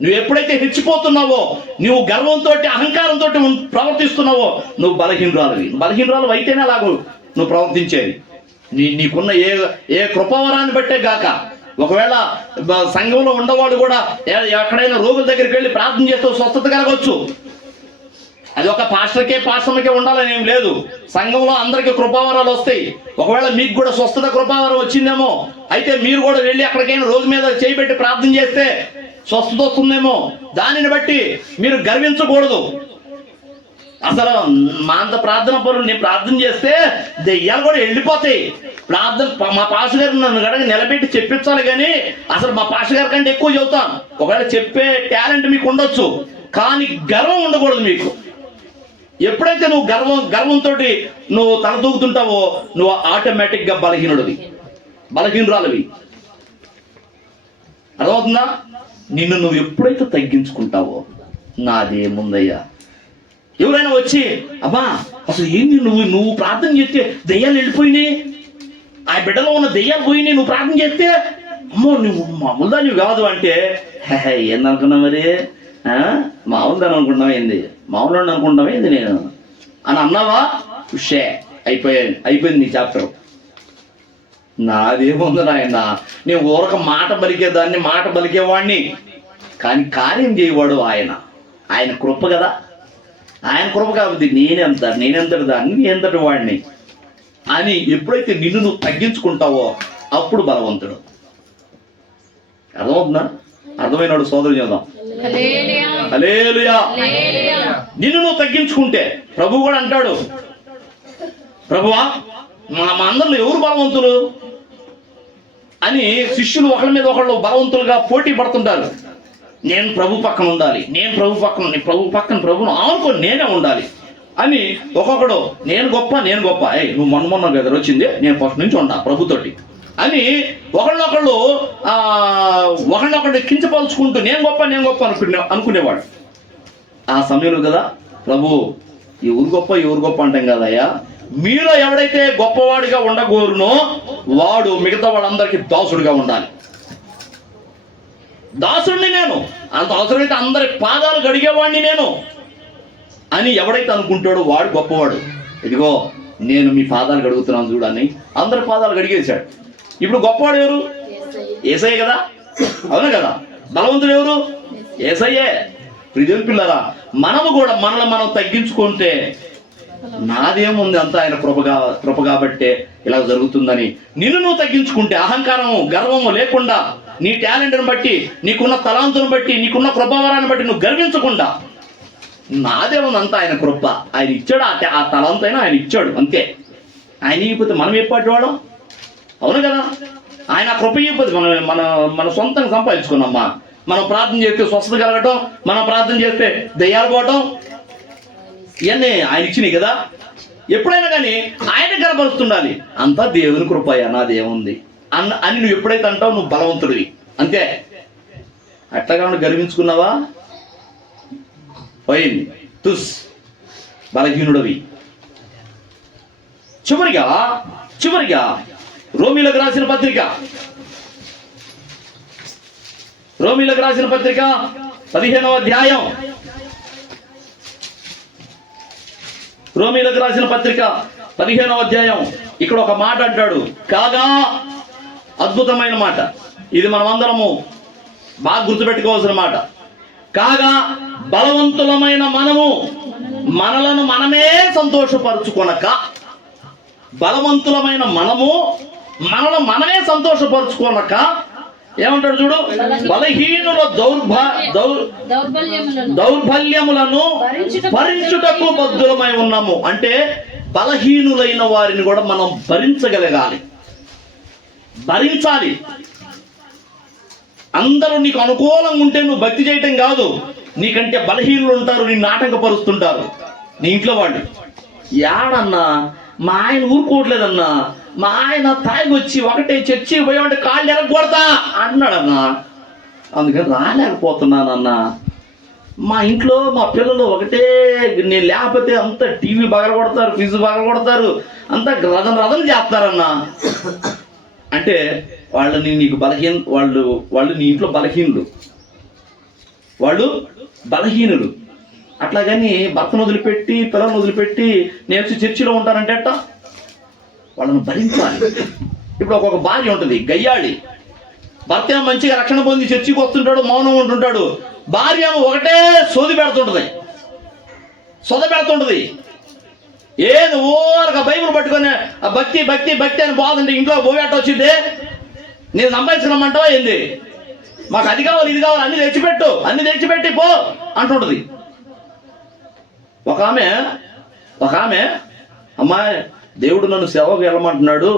నువ్వు ఎప్పుడైతే హెచ్చిపోతున్నావో, నువ్వు గర్వంతో అహంకారంతో ప్రవర్తిస్తున్నావో నువ్వు బలహీనరాలివి. బలహీనరాలు అయితేనే అలాగూ నువ్వు ప్రవర్తించేది. నీకున్న ఏ కృపావరాన్ని బట్టే గాక. ఒకవేళ సంఘంలో ఉండవాడు కూడా ఎక్కడైనా రోగుల దగ్గరికి వెళ్ళి ప్రార్థన చేస్తూ స్వస్థత కలగవచ్చు. అది ఒక పాస్టర్కే ఉండాలని ఏం లేదు. సంఘంలో అందరికీ కృపావరాలు వస్తాయి. ఒకవేళ మీకు కూడా స్వస్థత కృపావరం వచ్చిందేమో, అయితే మీరు కూడా వెళ్ళి అక్కడికైనా రోజు మీద చేయబెట్టి ప్రార్థన చేస్తే స్వస్థత వస్తుందేమో. దానిని బట్టి మీరు గర్వించకూడదు. అసలు మా అంత ప్రార్థన పనులు నేను ప్రార్థన చేస్తే దెయ్యాలు కూడా వెళ్ళిపోతాయి. ప్రార్థన మా పాస్టర్ గారు నన్ను గడగ నిలబెట్టి చెప్పించాలి, కానీ అసలు మా పాస్టర్ గారి కంటే ఎక్కువ చెబుతాను. ఒకవేళ చెప్పే టాలెంట్ మీకు ఉండొచ్చు, కానీ గర్వం ఉండకూడదు మీకు. ఎప్పుడైతే నువ్వు గర్వంతో నువ్వు తలదూకుతుంటావో నువ్వు ఆటోమేటిక్గా బలహీనురాలివి. అర్థమవుతుందా? నిన్ను నువ్వు ఎప్పుడైతే తగ్గించుకుంటావో, నాదేముందయ్యా, ఎవరైనా వచ్చి అబ్బా అసలు ఏంది నువ్వు ప్రార్థన చేస్తే దెయ్యాలు వెళ్ళిపోయినాయి, ఆ బిడ్డలో ఉన్న దెయ్యాలు పోయినాయి, నువ్వు ప్రార్థన చేస్తే అమ్మో నువ్వు మామూలుదా నువ్వు కాదు అంటే, ఏందనుకున్నావు మరి, మామూలుదాని అనుకుంటావా ఏంది, మామూలు అనుకుంటావా ఏంది నేను అని అన్నావా, ఉషే అయిపోయింది నీ చాప్టర్. నాదేముంది నాయన, నేను ఊరక మాట పలికేవాడిని, కానీ కార్యం చేయవాడు ఆయన కృప కదా. ఆయన కృప కాబట్టి నేనెంతటి దాన్ని, ఎంతటి వాడిని అని ఎప్పుడైతే నిన్ను నువ్వు తగ్గించుకుంటావో అప్పుడు బలవంతుడు. అర్థమవుతుందా? అర్థమైనాడు సోదరు చేద్దాం. హల్లెలూయా. నిన్ను నువ్వు తగ్గించుకుంటే ప్రభు కూడా అంటాడు, ప్రభువా మా అందరిలో ఎవరు బలవంతులు అని శిష్యులు ఒకళ్ళ మీద ఒకళ్ళు బలవంతులుగా పోటీ పడుతుంటారు. నేను ప్రభు పక్కన ఉండాలి, ప్రభు పక్కన ప్రభును ఆనుకొని నేనే ఉండాలి అని ఒక్కొక్కడు నేను గొప్ప నువ్వు మొన్న కదా వచ్చింది, నేను ఫస్ట్ నుంచి ఉండా ప్రభుతోటి అని ఒకళ్ళొకళ్ళు కించపరుచుకుంటూ నేను గొప్ప అనుకునేవాడు. ఆ సమయంలో కదా ప్రభు ఎవరు గొప్ప అంటాం కదయ్యా, మీలో ఎవడైతే గొప్పవాడిగా ఉండగోరునో వాడు మిగతా వాళ్ళందరికీ దాసుడిగా ఉండాలి. దాసుడిని నేను, అంత అవసరమైతే అందరి పాదాలు గడిగేవాడిని నేను అని ఎవడైతే అనుకుంటాడో వాడు గొప్పవాడు. ఇదిగో నేను మీ పాదాలు గడుగుతున్నాను చూడని అందరి పాదాలు గడిగేశాడు. ఇప్పుడు గొప్పవాడు ఎవరు? యేసయ్య కదా, అవును కదా. బలవంతుడు ఎవరు? యేసయ్యే. ప్రియమైన పిల్లరా, మనము కూడా మనల్ని మనం తగ్గించుకుంటే నాదేముంది, అంతా ఆయన కృప కాబట్టే ఇలా జరుగుతుందని నిన్ను నువ్వు తగ్గించుకుంటే, అహంకారము గర్వము లేకుండా, నీ టాలెంట్ని బట్టి, నీకున్న తలాంతుని బట్టి, నీకున్న కృపావరాన్ని బట్టి నువ్వు గర్వించకుండా, నాదేముంది అంతా ఆయన కృప, ఆయన ఇచ్చాడు, ఆ తలాంతైనా ఆయన ఇచ్చాడు అంతే. ఆయన ఇవ్వకపోతే మనం ఎప్పటి వాడు, అవును కదా. ఆయన కృప ఇవ్వకపోతే మన సొంతంగా సంపాదించుకున్నామ్మా. మనం ప్రార్థన చేస్తే స్వస్థత కలగటం, మనం ప్రార్థన చేస్తే దయ్యాలు పోవటం, ఇవన్నీ ఆయన ఇచ్చినాయి కదా. ఎప్పుడైనా కానీ ఆయన కనపరుస్తుండాలి. అంతా దేవుని కృపయ్యా, నాదేముంది అని నువ్వు ఎప్పుడైతే అంటావు నువ్వు బలవంతుడివి అంతే. అట్లాగా గర్వించుకున్నావా, పోయింది, తుస్, బలహీనుడవి. చివరిగా రోమీలకు రాసిన పత్రిక 15వ అధ్యాయం, రోమీలకు రాసిన పత్రిక 15వ అధ్యాయం. ఇక్కడ ఒక మాట అంటాడు, కాగా, అద్భుతమైన మాట, ఇది మనమందరము బాగా గుర్తుపెట్టుకోవాల్సిన మాట. కాగా బలవంతులమైన మనము మనలను మనమే సంతోషపరుచుకొనక, బలవంతులమైన మనము మనలను మనమే సంతోషపరుచుకొనక, ఏమంటాడు చూడు, బలహీనుల దౌర్బల్యములను భరించుటకు బద్ధులమై ఉన్నాము. అంటే బలహీనులైన వారిని కూడా మనం భరించగలగాలి, భరించాలి. అందరూ నీకు అనుకూలంగా ఉంటే నువ్వు భక్తి చేయటం కాదు, నీకంటే బలహీనులు ఉంటారు, నిన్ను ఆటంకపరుస్తుంటారు. నీ ఇంట్లో వాళ్ళు, యాడన్నా మా ఆయన ఊరుకోవట్లేదన్నా, మా ఆయన తాగి వచ్చి ఒకటే చర్చి పోయామంటే కాళ్ళు ఎరగొడతా అన్నాడన్నా, అందుకని రాలేకపోతున్నానన్నా. మా ఇంట్లో మా పిల్లలు ఒకటే, నేను లేకపోతే అంత టీవీ పగలగొడతారు, ఫ్రిడ్జ్ పగలగొడతారు, అంతా రథం చేస్తారన్నా. అంటే నీకు వాళ్ళు నీ ఇంట్లో వాళ్ళు బలహీనులు. అట్లాగని భర్తను వదిలిపెట్టి పిల్లలను వదిలిపెట్టి నేను చర్చిలో ఉంటానంటే అట్ట, వాళ్ళని భరించాలి. ఇప్పుడు ఒక్కొక్క భార్య ఉంటుంది, గయ్యాళి. భర్త ఏమో మంచిగా రక్షణ పొంది చర్చికి వస్తుంటాడు, మౌనం ఉంటుంటాడు. భార్య ఏమో ఒకటే సొద పెడుతుంటది. ఏది ఓరక బైబిల్ పట్టుకొని ఆ భక్తి అని బాగుంది, ఇంట్లో పోయేట వచ్చింది, నేను సంపాదించమంటావా ఏంది, మాకు అది కావాలి ఇది కావాలి అన్ని తెచ్చిపెట్టి పో అంటుంటది. ఒక ఆమె అమ్మాయి, దేవుడు నన్ను సేవకు వెళ్ళమంటున్నాడు,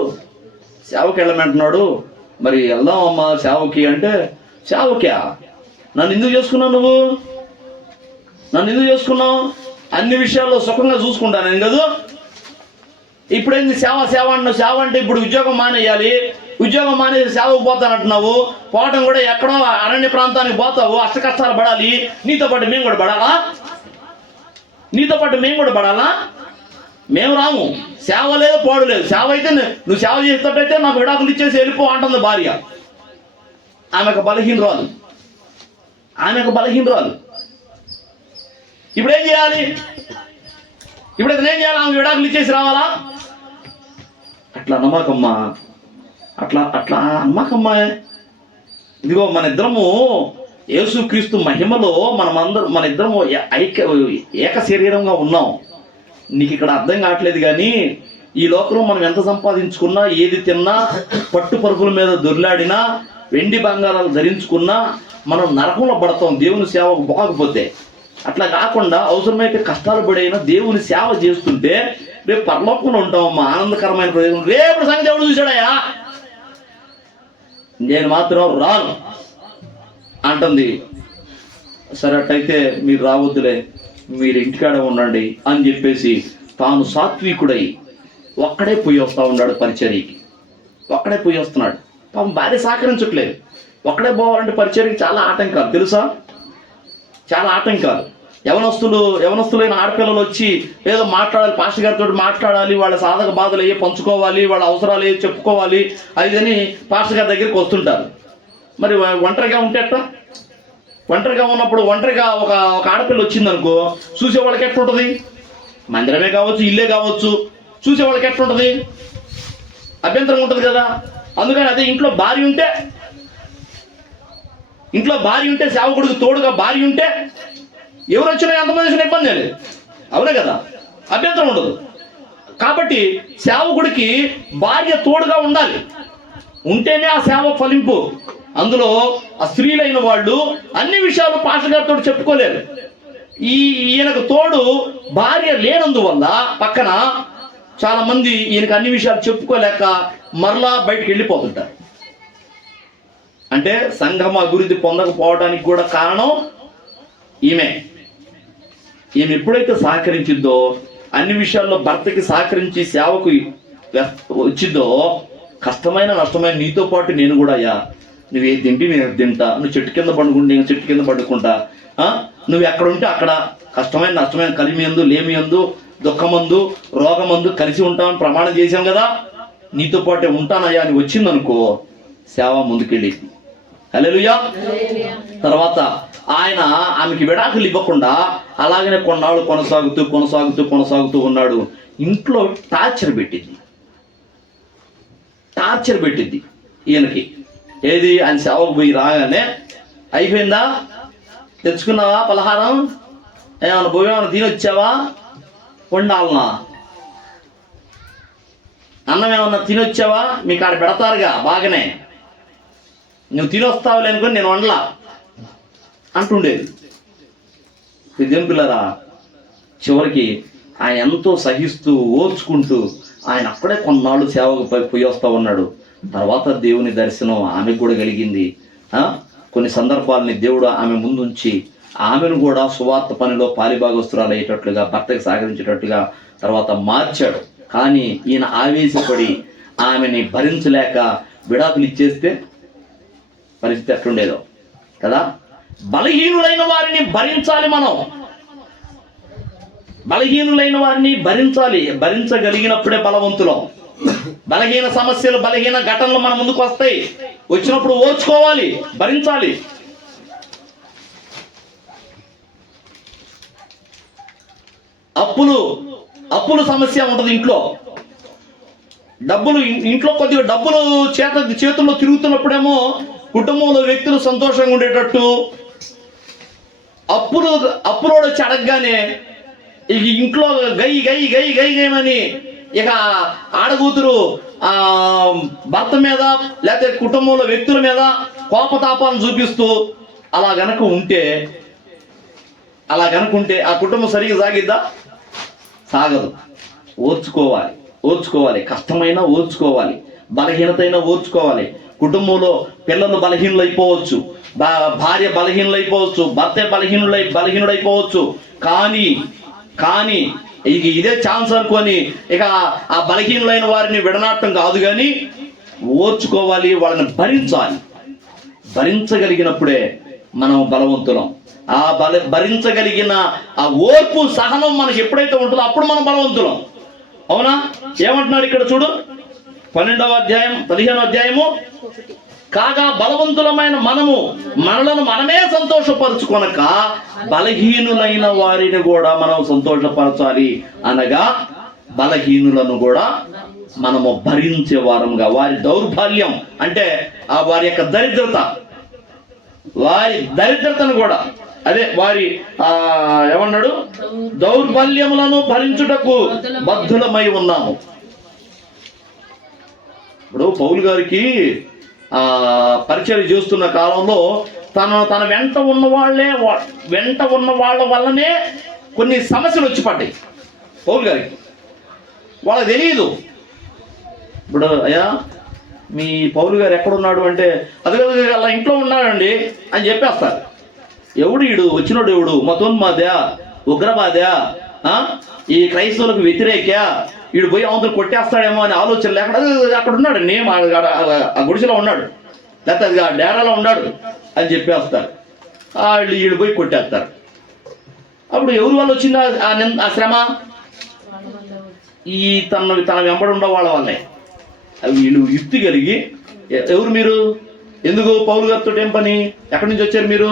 మరి వెళ్దాం అమ్మా సేవకి అంటే, సేవకా? నన్ను ఎందుకు చేసుకున్నావు? అన్ని విషయాల్లో సుఖంగా చూసుకుంటాను నేను కదా. ఇప్పుడేంది సేవ అంటున్నావు? సేవ అంటే ఇప్పుడు ఉద్యోగం మానేయాలి, ఉద్యోగం మానేసి సేవకు పోతానంటున్నావు. పోవటం కూడా ఎక్కడో అరణ్య ప్రాంతానికి పోతావు, అష్ట కష్టాలు పడాలి. నీతో పాటు మేము కూడా పడాలా? మేము రాము. సేవ లేదు, పోడు లేదు. సేవ అయితే నువ్వు సేవ చేసేటట్టయితే నాకు విడాకులు ఇచ్చేసి వెళ్ళిపో అంటుంది భార్య. ఆమెకు బలహీనరాలు. ఇప్పుడేం చేయాలి? ఆమె విడాకులు ఇచ్చేసి రావాలా? అట్లా నమ్మకమ్మా. ఇదిగో మన ఇద్దరము యేసుక్రీస్తు మహిమలో మన ఇద్దరము ఏక శరీరంగా ఉన్నాం. నీకు ఇక్కడ అర్థం కావట్లేదు కానీ, ఈ లోకంలో మనం ఎంత సంపాదించుకున్నా, ఏది తిన్నా, పట్టు పరుపుల మీద దొర్లాడినా, వెండి బంగారాలు ధరించుకున్నా మనం నరకంలో పడతాం దేవుని సేవకు పోకపోతే. అట్లా కాకుండా అవసరమైతే కష్టాలు పడైనా దేవుని సేవ చేస్తుంటే రేపు పరలోకంలో ఉంటామమ్మా, ఆనందకరమైన ప్రదేశం. రేపు సంగతి ఎవడు చూశాడయా, నేను మాత్రం రాను అంటుంది. సరే అట్టయితే మీరు రావద్దులే, మీరు ఇంటికాడ ఉండండి అని చెప్పేసి తాను సాత్వికుడై ఒక్కడే పోయి వస్తూ ఉన్నాడు పరిచర్యకి. ఒక్కడే పోయి వస్తున్నాడు. పాపం భార్య సహకరించట్లేదు. ఒక్కడే పోవాలంటే పరిచర్యకి చాలా ఆటంకాలు తెలుసా, చాలా ఆటంకాలు. యవనస్తులైన ఆడపిల్లలు వచ్చి ఏదో మాట్లాడాలి, పాస్టర్ గారితో మాట్లాడాలి, వాళ్ళ సాధక బాధలు ఏ పంచుకోవాలి, వాళ్ళ అవసరాలు ఏ చెప్పుకోవాలి, అదని పాస్టర్ గారి దగ్గరికి వస్తుంటారు. మరి ఒంటరిగా ఉంటే అట్ట ఒంటరిగా ఉన్నప్పుడు ఒంటరిగా ఒక ఆడపిల్ల వచ్చిందనుకో, చూసే వాళ్ళకి ఎట్లుంటుంది? మందిరమే కావచ్చు, ఇల్లే కావచ్చు, చూసే వాళ్ళకి ఎట్లుంటుంది? అభ్యంతరం ఉంటుంది కదా. అందుకని అదే ఇంట్లో భార్య ఉంటే సేవకుడికి తోడుగా భార్య ఉంటే ఎవరు వచ్చినా ఎంతమంది వచ్చినా ఇబ్బంది లేదు, అవునే కదా, అభ్యంతరం ఉండదు. కాబట్టి సేవకుడికి భార్య తోడుగా ఉండాలి, ఉంటేనే ఆ సేవ ఫలింపు. అందులో ఆ స్త్రీలైన వాళ్ళు అన్ని విషయాలు పాస్టర్ గారితో చెప్పుకోలేరు. ఈయనకు తోడు భార్య లేనందువల్ల పక్కన చాలా మంది ఈయనకు అన్ని విషయాలు చెప్పుకోలేక మరలా బయటికి వెళ్ళిపోతుంటారు. అంటే సంఘం అభివృద్ధి పొందకపోవడానికి కూడా కారణం ఈమె ఎప్పుడైతే సహకరించిందో, అన్ని విషయాల్లో భర్తకి సహకరించి సేవకు వచ్చిందో, కష్టమైన నష్టమైన నీతో పాటు నేను కూడా, అయ్యా నువ్వు ఏది తింటే నేను తింటా, నువ్వు చెట్టు కింద పండుకుంటే నేను చెట్టు కింద పండుకుంటా, నువ్వు ఎక్కడ ఉంటే అక్కడ కష్టమైన నష్టమైన కలిమియందు లేమియందు దుఃఖమందు రోగమందు కలిసి ఉంటామని ప్రమాణం చేశాం కదా, నీతో పాటే ఉంటానయ్యా అని వచ్చిందనుకో, సేవ ముందుకెళ్ళి. హల్లెలూయా. తర్వాత ఆయన ఆమెకి విడాకులు ఇవ్వకుండా అలాగనే కొన్నాళ్ళు కొనసాగుతూ ఉన్నాడు. ఇంట్లో టార్చర్ పెట్టింది ఈయనకి. ఏది, ఆయన సేవకు పోయి రాగానే అయిపోయిందా, తెచ్చుకున్నావా పలహారం, ఏమైనా భోజనం తినొచ్చావా, వండాలనా, అన్నం ఏమన్నా తినొచ్చావా, మీకు ఆడ పెడతారుగా బాగానే, నువ్వు తినొస్తావులే అనుకుని నేను వండలా అంటుండేది. దేవుని పిల్లరా, చివరికి ఆయన ఎంతో సహిస్తూ ఓర్చుకుంటూ ఆయన అక్కడే కొన్నాళ్ళు సేవకు పోయి వస్తూ ఉన్నాడు. తర్వాత దేవుని దర్శనం ఆమెకు కూడా కలిగింది. కొన్ని సందర్భాలని దేవుడు ఆమె ముందుంచి ఆమెను కూడా సువార్త పనిలో పాలిభాగస్తురాలు అయ్యేటట్లుగా, భర్తకి సహకరించేటట్టుగా తర్వాత మార్చాడు. కానీ ఈయన ఆవేశపడి ఆమెని భరించలేక విడాకులు ఇచ్చేస్తే పరిస్థితి ఎట్లుండేదో కదా. బలహీనులైన వారిని భరించాలి మనం, బలహీనులైన వారిని భరించగలిగినప్పుడే బలవంతులం. బలహీన సమస్యలు, బలహీన ఘటనలు మన ముందుకు వస్తాయి, వచ్చినప్పుడు ఓర్చుకోవాలి, భరించాలి. అప్పులు సమస్య ఉంటుంది ఇంట్లో. ఇంట్లో కొద్దిగా డబ్బులు చేతుల్లో తిరుగుతున్నప్పుడేమో కుటుంబంలో వ్యక్తులు సంతోషంగా ఉండేటట్టు, అప్పులోడు వచ్చి అడగగానే ఇక ఇంట్లో గయ్యమని ఇక ఆడకూతురు భర్త మీద లేకపోతే కుటుంబంలో వ్యక్తుల మీద కోపతాపాలను చూపిస్తూ అలా గనక ఉంటే ఆ కుటుంబం సరిగ్గా సాగిద్దా? సాగదు. ఓర్చుకోవాలి, కష్టమైనా ఓర్చుకోవాలి, బలహీనతైనా ఓర్చుకోవాలి. కుటుంబంలో పిల్లలు బలహీనులైపోవచ్చు, భార్య బలహీనులైపోవచ్చు, భర్త బలహీనుడైపోవచ్చు. కానీ ఇదే ఛాన్స్ అనుకొని ఇక ఆ బలహీనులైన వారిని విడనాటం కాదు, కానీ ఓర్చుకోవాలి, వాళ్ళని భరించగలిగినప్పుడే మనం బలవంతులం. భరించగలిగిన ఆ ఓర్పు సహనం మనకి ఎప్పుడైతే ఉంటుందో అప్పుడు మనం బలవంతులం. అవునా? ఏమంటున్నాడు ఇక్కడ చూడు, 12వ అధ్యాయం 15వ అధ్యాయము. కాగా బలవంతులమైన మనలను మనమే సంతోషపరుచుకొనక బలహీనులైన వారిని కూడా మనం సంతోషపరచాలి. అనగా బలహీనులను కూడా మనము భరించే వారంగా, వారి దౌర్బల్యం అంటే వారి యొక్క దరిద్రతను కూడా, అదే వారి ఏమన్నాడు, దౌర్బల్యములను భరించుటకు బద్ధులమై ఉన్నాము. ఇప్పుడు పౌలు గారికి పరిచయం చేస్తున్న కాలంలో తన వెంట ఉన్న వాళ్ళ వల్లనే కొన్ని సమస్యలు వచ్చి పడ్డాయి పౌలు గారికి. వాళ్ళకి తెలియదు. ఇప్పుడు అయ్యా మీ పౌలు గారు ఎక్కడున్నాడు అంటే, అది అలా ఇంట్లో ఉన్నాడండి అని చెప్పేస్తారు. వచ్చినోడు ఎవడు, మతోన్మాదా, ఉగ్రవాదా, ఈ క్రైస్తవులకు వ్యతిరేక, వీడు పోయి అవతలు కొట్టేస్తాడేమో అనే ఆలోచన లేకుండా అక్కడ ఉన్నాడండి, ఆ గుడిసెలో ఉన్నాడు, లేకపోతే అది డేరాలో ఉన్నాడు అని చెప్పేస్తారు. వీడు పోయి కొట్టేస్తారు. అప్పుడు ఎవరి వల్ల వచ్చింది ఆ శ్రమ? తన వెంబడి ఉండే వాళ్ళ వల్లే. వీళ్ళు యుక్తి కలిగి, ఎవరు మీరు, ఎందుకు పౌలు గారితో ఏం పని, ఎక్కడి నుంచి వచ్చారు మీరు,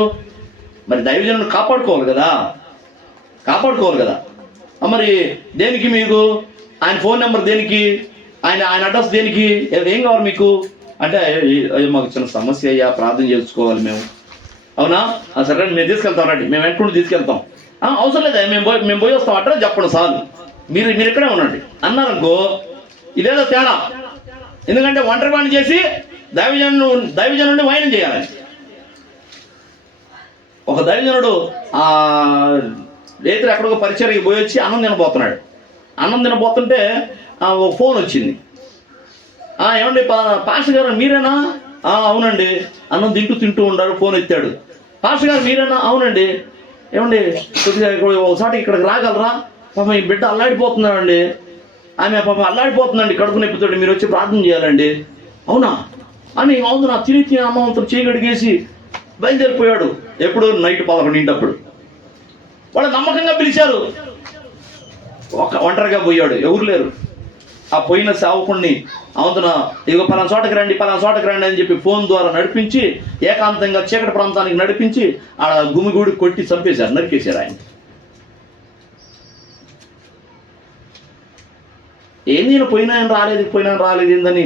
మరి దైవజనుడు కాపాడుకోవాలి కదా, కాపాడుకోవాలి కదా. మరి దేనికి మీకు ఆయన ఫోన్ నెంబర్ దేనికి, ఆయన అడ్రస్ దేనికి, ఏం కావాలి మీకు అంటే మాకు చిన్న సమస్య అయ్యా, ప్రార్థన చేసుకోవాలి మేము. అవునా, సరే మేము తీసుకెళ్తాం, రండి మేము వెంటనే తీసుకెళ్తాం. అవసరం లేదా, మేము పోయి వస్తాం, అడ్రస్ చెప్పండి చాలు, మీరు ఇక్కడే ఉండండి అన్నారనుకో, ఇదేదో తేడా. ఎందుకంటే ఒంటరి పని చేసి దైవజనుడిని వైనం చేయాలి. ఒక దైవజనుడు రైతులు ఎక్కడికో పరిచయకి పోయి వచ్చి అన్నం తినబోతున్నాడు. అన్నం తినబోతుంటే ఒక ఫోన్ వచ్చింది. ఏమండి పాస్టర్ గారు మీరేనా? అవునండి. అన్నం తింటూ ఉండారు, ఫోన్ ఎత్తాడు. పాస్టర్ గారు మీరేనా? అవునండి. ఏమండి కొద్దిగా ఒకసారి ఇక్కడికి రాగలరా? పాపం ఈ బిడ్డ అల్లాడిపోతున్నాడండి, ఆమె పాపం అల్లాడిపోతుందండి, కడుపు నొప్పితోటి, మీరు వచ్చి ప్రార్థన చేయాలండి. అవునా అని, అవును నా తిని అమ్మవంతుడు చేయగడిగేసి బయలుదేరిపోయాడు. ఎప్పుడు నైట్ 11 వాళ్ళు నమ్మకంగా పిలిచారు. ఒంటరిగా పోయాడు, ఎవరు లేరు. ఆ పోయిన సేవకుడిని అవుతున్నా ఇదిగో పలానా చోటకి రండి అని చెప్పి ఫోన్ ద్వారా నడిపించి ఏకాంతంగా చీకటి ప్రాంతానికి నడిపించి ఆ గుమిగూడి కొట్టి చంపేశారు, నరికేశారు. ఆయన ఏం నేను పోయినా రాలేదు ఏందని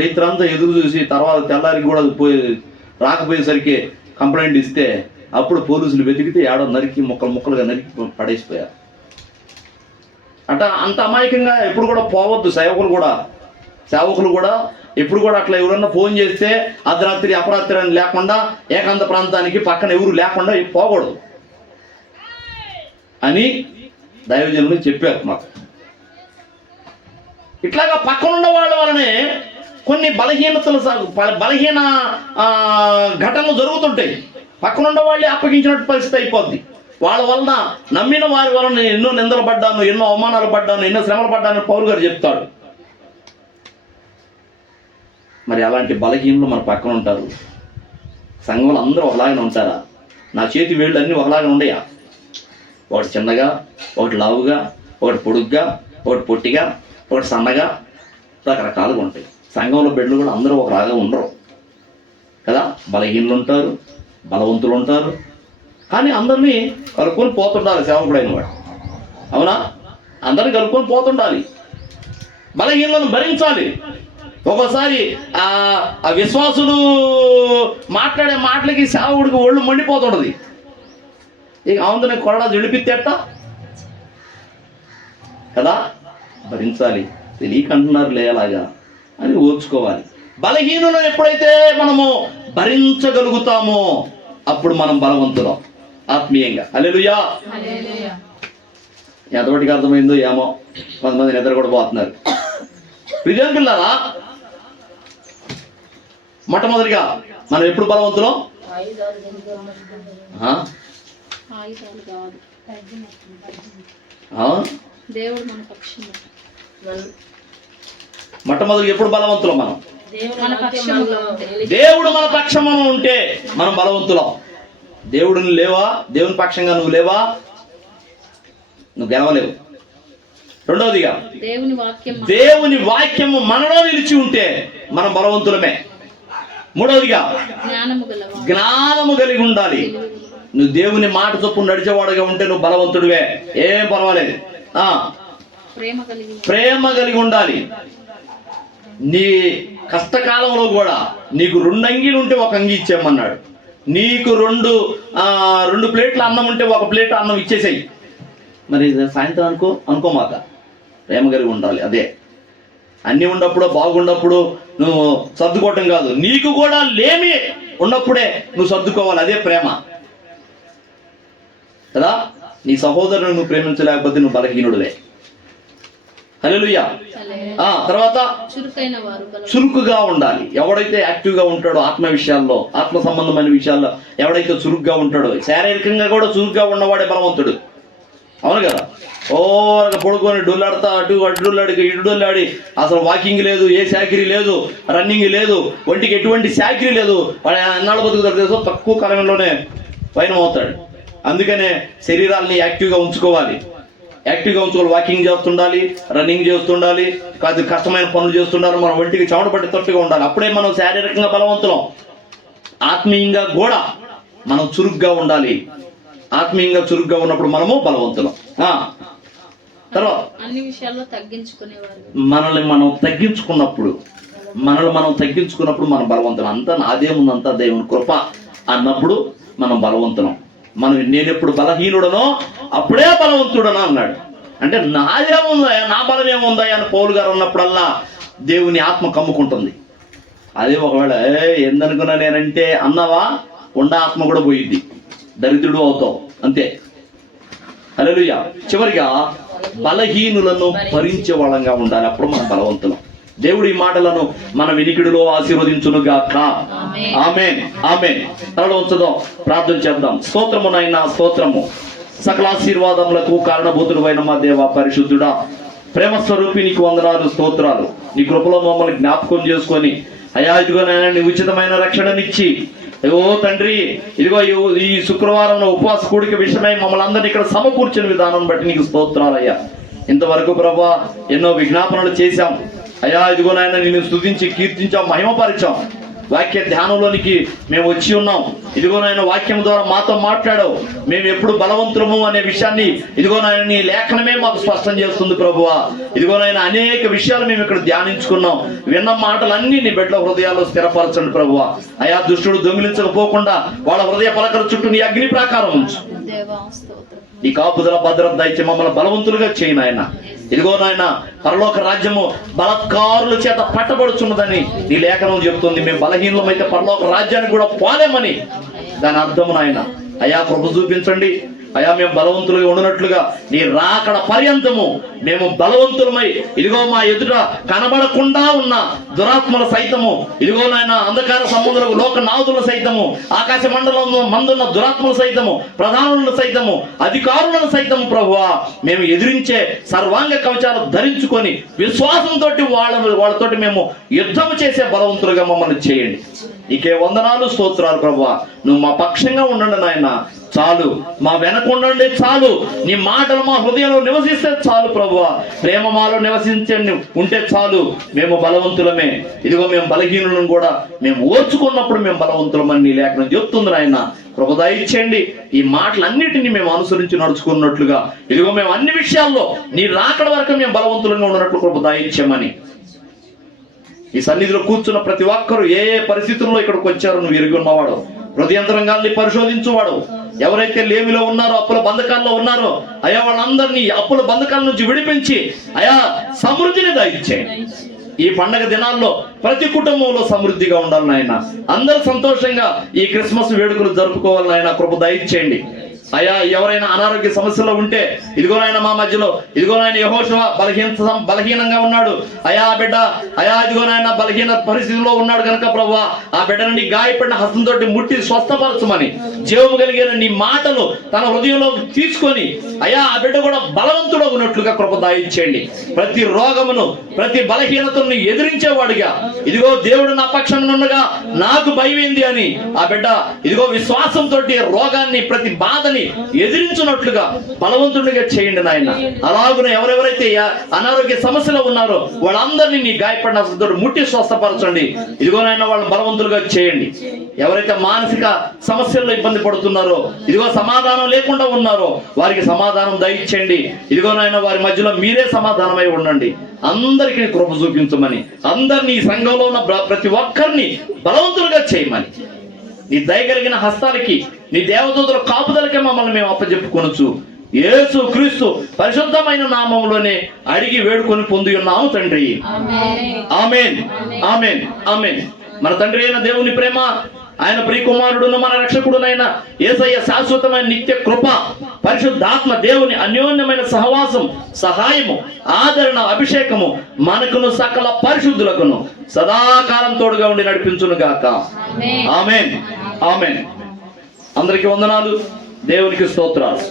రైతులంతా ఎదురు చూసి తర్వాత తెల్లారికి కూడా రాకపోయేసరికి కంప్లైంట్ ఇస్తే అప్పుడు పోలీసులు వెతికితే ఏడో నరికి ముక్కలుగా నరికి పడేసిపోయారు. అంత అమాయకంగా ఎప్పుడు కూడా పోవద్దు. సేవకులు కూడా ఎప్పుడు కూడా అట్లా ఎవరన్నా ఫోన్ చేస్తే అర్ధరాత్రి అపరాత్రి అని లేకుండా ఏకాంత ప్రాంతానికి పక్కన ఎవరు లేకుండా పోకూడదు అని దైవజనులు చెప్పారు మాకు. ఇట్లాగా పక్కనున్న వాళ్ళ వలనే కొన్ని బలహీన ఘటనలు జరుగుతుంటాయి. పక్కనున్న వాళ్ళే అప్పగించినట్టు పరిస్థితి అయిపోద్ది. వాళ్ళ వలన నమ్మిన వారి వలన ఎన్నో నిందలు పడ్డాను, ఎన్నో అవమానాలు పడ్డాను, ఎన్నో శ్రమలు పడ్డాను పౌలు గారు చెప్తాడు. మరి అలాంటి బలహీనలు మన పక్కన ఉంటారు. సంఘంలో అందరూ ఒకలాగానే ఉంటారా? నా చేతి వేళ్ళు అన్నీ ఒకలాగా ఉండయా? ఒకటి చిన్నగా, ఒకటి లావుగా, ఒకటి పొడుగ్గా, ఒకటి పొట్టిగా, ఒకటి సన్నగా, రకరకాలుగా ఉంటాయి. సంఘంలో బిడ్డలు కూడా అందరూ ఒకలాగా ఉండరు కదా. బలహీనలు ఉంటారు, బలవంతులు ఉంటారు. కానీ అందరినీ కలుపుకొని పోతుండాలి సేవకుడైన వాడు. అవునా, అందరినీ కలుపుకొని పోతుండాలి. బలహీనలను భరించాలి. ఒక్కోసారి ఆ విశ్వాసులు మాట్లాడే మాటలకి సేవకుడికి ఒళ్ళు మండిపోతుండదు. ఇక అవును కొరడా జడిపితేట కదా, భరించాలి. తెలియకంటున్నారు లేలాగా అని ఓర్చుకోవాలి. బలహీనులను ఎప్పుడైతే మనము భరించగలుగుతామో అప్పుడు మనం బలవంతులం ఆత్మీయంగా. హల్లెలూయా. ఎంతవరకు అర్థమైందో ఏమో, కొంతమంది నిద్ర కూడా పోతున్నారు. ప్రియమైన పిల్లరా, మొట్టమొదటిగా మనం ఎప్పుడు బలవంతులం? మొట్టమొదటి ఎప్పుడు బలవంతులం? మనం దేవుడు మన పక్షమున ఉంటే మనం బలవంతులం. దేవుడిని లేవా, దేవుని పక్షంగా నువ్వు లేవా, నువ్వు గెలవలేవు. రెండవదిగా దేవుని వాక్యము మనలో నిలిచి ఉంటే మనం బలవంతులమే. మూడవదిగా జ్ఞానము కలిగి ఉండాలి. నువ్వు దేవుని మాట చొప్పున నడిచేవాడుగా ఉంటే నువ్వు బలవంతుడివే, ఏం పర్వాలేదు. ప్రేమ కలిగి ఉండాలి. నీ కష్టకాలంలో కూడా నీకు 2 అంగీలు ఉంటే 1 అంగీ ఇచ్చేయమన్నాడు. నీకు 2 ప్లేట్ల అన్నం ఉంటే 1 ప్లేట్ అన్నం ఇచ్చేసేయి. మరి సాయంత్రం అనుకోమాక, ప్రేమ కలిగి ఉండాలి. అదే అన్నీ ఉన్నప్పుడు బాగున్నప్పుడు నువ్వు సర్దుకోవటం కాదు, నీకు కూడా లేమి ఉన్నప్పుడే నువ్వు సర్దుకోవాలి. అదే ప్రేమ కదా. నీ సహోదరుని నువ్వు ప్రేమించలేకపోతే నువ్వు బలహీనుడివే. హల్లెలూయా. తర్వాత చురుకుగా ఉండాలి. ఎవడైతే యాక్టివ్గా ఉంటాడో ఆత్మ విషయాల్లో, ఆత్మ సంబంధమైన విషయాల్లో ఎవడైతే చురుగ్గా ఉంటాడో, శారీరకంగా కూడా చురుగ్గా ఉన్నవాడే బలవంతుడు. అవును కదా. పడుకొని డొల్లాడుతా అటు ఇటు డొల్లాడి అసలు వాకింగ్ లేదు, ఏ శాఖరీ లేదు, రన్నింగ్ లేదు, ఒంటికి ఎటువంటి శాఖరీ లేదు. వాడు ఎన్నాళ్ళు బతుకుతాడు తెలుసో, తక్కువ కాలంలోనే పైన అవుతాడు. అందుకనే శరీరాల్ని యాక్టివ్గా ఉంచుకోవాలి. వాకింగ్ చేస్తుండాలి, రన్నింగ్ చేస్తుండాలి, కాదు కష్టమైన పనులు చేస్తుండాలి. మన ఒంటికి చెమట పట్టి తట్టుగా ఉండాలి. అప్పుడే మనం శారీరకంగా బలవంతులం, ఆత్మీయంగా కూడా మనం చురుగ్గా ఉండాలి. ఆత్మీయంగా చురుగ్గా ఉన్నప్పుడు మనము బలవంతులం. తర్వాత అన్ని విషయాల్లో తగ్గించుకునేవారు. మనల్ని మనం తగ్గించుకున్నప్పుడు మనం బలవంతులం. అంతా నాదేముంది, అంతా దేవుని కృప అన్నప్పుడు మనం బలవంతులం. నేను ఎప్పుడు బలహీనుడనో అప్పుడే బలవంతుడనో అన్నాడు. అంటే నాదేముందా, నా బలం ఏముందా అని పౌలు గారు అన్నప్పుడల్లా దేవుని ఆత్మ కమ్ముకుంటుంది. అదే ఒకవేళ ఏందనుకున్నా నేనంటే అన్నావా, ఉండ ఆత్మ కూడా పోయిద్ది, దరిద్రుడు అవుతావు అంతే. హల్లెలూయా. చివరిగా బలహీనులను భరించే వాళ్ళంగా ఉండాలి, అప్పుడు మనం బలవంతులం. దేవుడి మాటలను మన వినికిడిలో ఆశీర్వదించునుగాక. ఆమేన్, ఆమేన్. తలలో ఉంచుదాం, ప్రార్థన చేద్దాం. స్తోత్రము నాయనా, స్తోత్రము. సకల ఆశీర్వాదములకు కారణభూతుడు అయిన మా దేవ పరిశుద్ధుడా, ప్రేమ స్వరూపి, నీకు వందనాలు, స్తోత్రాలు. నీ కృపలో మమ్మల్ని జ్ఞాపకం చేసుకొని అయ్యా ఇదిగోనైనా నీ ఉచితమైన రక్షణనిచ్చి, అయ్యో తండ్రి, ఇదిగో ఈ శుక్రవారం ఉపవాస కూడిక విషయమై మమ్మల్ని అందరినీ ఇక్కడ సమకూర్చిన విధానం బట్టి నీకు స్తోత్రాలయ్యా. ఇంతవరకు ప్రభా ఎన్నో విజ్ఞాపనలు చేశాం అయ్యా. ఇదిగోనైనా నిన్ను స్తుతించి కీర్తించాం, మహిమపరిచాం. వాక్య ధ్యానంలోనికి మేము వచ్చి ఉన్నాం. ఇదిగోనైనా వాక్యం ద్వారా మాతో మాట్లాడావు. మేము ఎప్పుడు బలవంతులము అనే విషయాన్ని ఇదిగోనైనా నీ లేఖనమే మాకు స్పష్టం చేస్తుంది ప్రభువా. ఇదిగోనైనా అనేక విషయాలు మేము ఇక్కడ ధ్యానించుకున్నాం. విన్న మాటలన్నీ నీ బిడ్డల హృదయాల్లో స్థిరపరచండి ప్రభువా. అయా దుష్టుడు దొంగిలించకపోకుండా వాళ్ళ హృదయ పలకల చుట్టూ నీ అగ్ని ప్రాకారం ఉంచు. ఈ కాపుదల భద్రత దయచి మమ్మల్ని బలవంతులుగా చేయి నాయన. ఇదిగో నాయన, పరలోక రాజ్యము బలత్కారుల చేత పట్టబడుచున్నదని నీ లేఖనం చెప్తుంది. మేము బలహీనమైతే పరలోక రాజ్యానికి కూడా పోలేమని దాని అర్థం నాయన. అయా కృప చూపించండి అయా. మేము బలవంతులుగా ఉన్నట్లుగా నీ రాకడ పర్యంతము మేము బలవంతులమై ఇదిగో మా ఎదుట కనబడకుండా ఉన్న దురాత్మల సైతము, ఇదిగో నాయన అంధకార సంబంధులకు లోక నాదుల సైతము, ఆకాశ మండలంలో మందున్న దురాత్మల సైతము, ప్రధానులను సైతము, అధికారులను సైతము ప్రభువా మేము ఎదిరించే సర్వాంగ కవచాలు ధరించుకొని విశ్వాసంతో వాళ్ళతోటి మేము యుద్ధము చేసే బలవంతులుగా మమ్మల్ని చేయండి. నీకే వందనాలు, స్తోత్రాలు ప్రభువా. నువ్వు మా పక్షంగా ఉండండి నాయన, చాలు. మా వెనక ఉండండి చాలు. నీ మాటలు మా హృదయంలో నివసిస్తే చాలు ప్రభువా. ప్రేమ మాలో నివసించండి ఉంటే చాలు. మేము బలవంతులమే. ఇదిగో మేము బలహీనులను కూడా మేము ఓర్చుకున్నప్పుడు మేము బలవంతులమని నీ లేఖనం చెప్తుంది నాయన. కృప దయచేయండి. ఈ మాటలన్నిటినీ మేము అనుసరించి నడుచుకున్నట్లుగా ఇదిగో మేము అన్ని విషయాల్లో నీ రాకడ వరకు మేము బలవంతులుగా ఉన్నట్లు కృప దయచేయమని ఈ సన్నిధిలో కూర్చున్న ప్రతి ఒక్కరూ ఏ ఏ పరిస్థితుల్లో ఇక్కడికి వచ్చారో నువ్వు ఎరిగి ఉన్నవాడు, హృదయంతరంగాల్ని పరిశోధించువాడు. ఎవరైతే లేమిలో ఉన్నారో, అప్పుల బంధకాల్లో ఉన్నారో అయా వాళ్ళందరినీ అప్పుల బంధకాల నుంచి విడిపించి అయా సమృద్ధిని దయచేయండి. ఈ పండగ దినాల్లో ప్రతి కుటుంబంలో సమృద్ధిగా ఉండాలి నాయన. అందరూ సంతోషంగా ఈ క్రిస్మస్ వేడుకలు జరుపుకోవాలి నాయన. కృప దయచేయండి అయ్యా. ఎవరైనా అనారోగ్య సమస్యలో ఉంటే ఇదిగోనైనా మా మధ్యలో ఇదిగోనైనా యెహోషువ బలహీనంగా ఉన్నాడు అయా. ఆ బిడ్డ అయా ఇదిగోనైనా బలహీన పరిస్థితిలో ఉన్నాడు కనుక ప్రభువా ఆ బిడ్డ నుండి గాయపడిన హస్తంతో ముట్టి స్వస్థపరచమని జీవము కలిగిన నీ మాటలు తన హృదయంలో తీసుకొని అయా ఆ బిడ్డ కూడా బలవంతుడు ఉన్నట్లుగా కృప దయచేయండి. ప్రతి రోగమును ప్రతి బలహీనతను ఎదిరించేవాడిగా ఇదిగో దేవుడు నా పక్షం ఉండగా నాకు భయమేంది అని ఆ బిడ్డ ఇదిగో విశ్వాసంతో రోగాన్ని ప్రతి బాధని ఎదిరించినట్లుగా బలవంతుడిగా చేయండి నాయన. అలాగున ఎవరెవరైతే అనారోగ్య సమస్యలో ఉన్నారో వాళ్ళందరినీ నీ గాయపడిన హస్తంతో ముట్టి స్వస్థపరచండి. ఇదిగోనైనా వాళ్ళని బలవంతులుగా చేయండి. ఎవరైతే మానసిక సమస్యల్లో ఇబ్బంది పడుతున్నారో ఇదిగో సమాధానం లేకుండా ఉన్నారో వారికి సమాధానం దయచేయండి. ఇదిగోనైనా వారి మధ్యలో మీరే సమాధానమై ఉండండి. అందరికీ కృప చూపించమని, అందరినీ ఈ సంఘంలో ఉన్న ప్రతి ఒక్కరిని బలవంతులుగా చేయమని నీ దయగలిగిన హస్తాలకి నీ దేవదూతల కాపుదలకే మమ్మల్ని మేము అప్పచెప్పుకొనొచ్చు. యేసు క్రీస్తు పరిశుద్ధమైన నామములోనే అడిగి వేడుకొని పొంది ఉన్నాము తండ్రి. ఆమేన్, ఆమేన్, ఆమేన్. మన తండ్రి అయిన దేవుని ప్రేమ, ఆయన ప్రియకుమారుడును మన రక్షకుడునైన యేసయ్య శాశ్వతమైన నిత్య కృప, పరిశుద్ధాత్మ దేవుని అన్యోన్యమైన సహవాసం, సహాయము, ఆదరణ, అభిషేకము మనకును సకల పరిశుద్ధులకును సదాకాలం తోడుగా ఉండి నడిపించును గాక. ఆమేన్, ఆమేన్. అందరికీ వందనాలు. దేవునికి స్తోత్రాలు.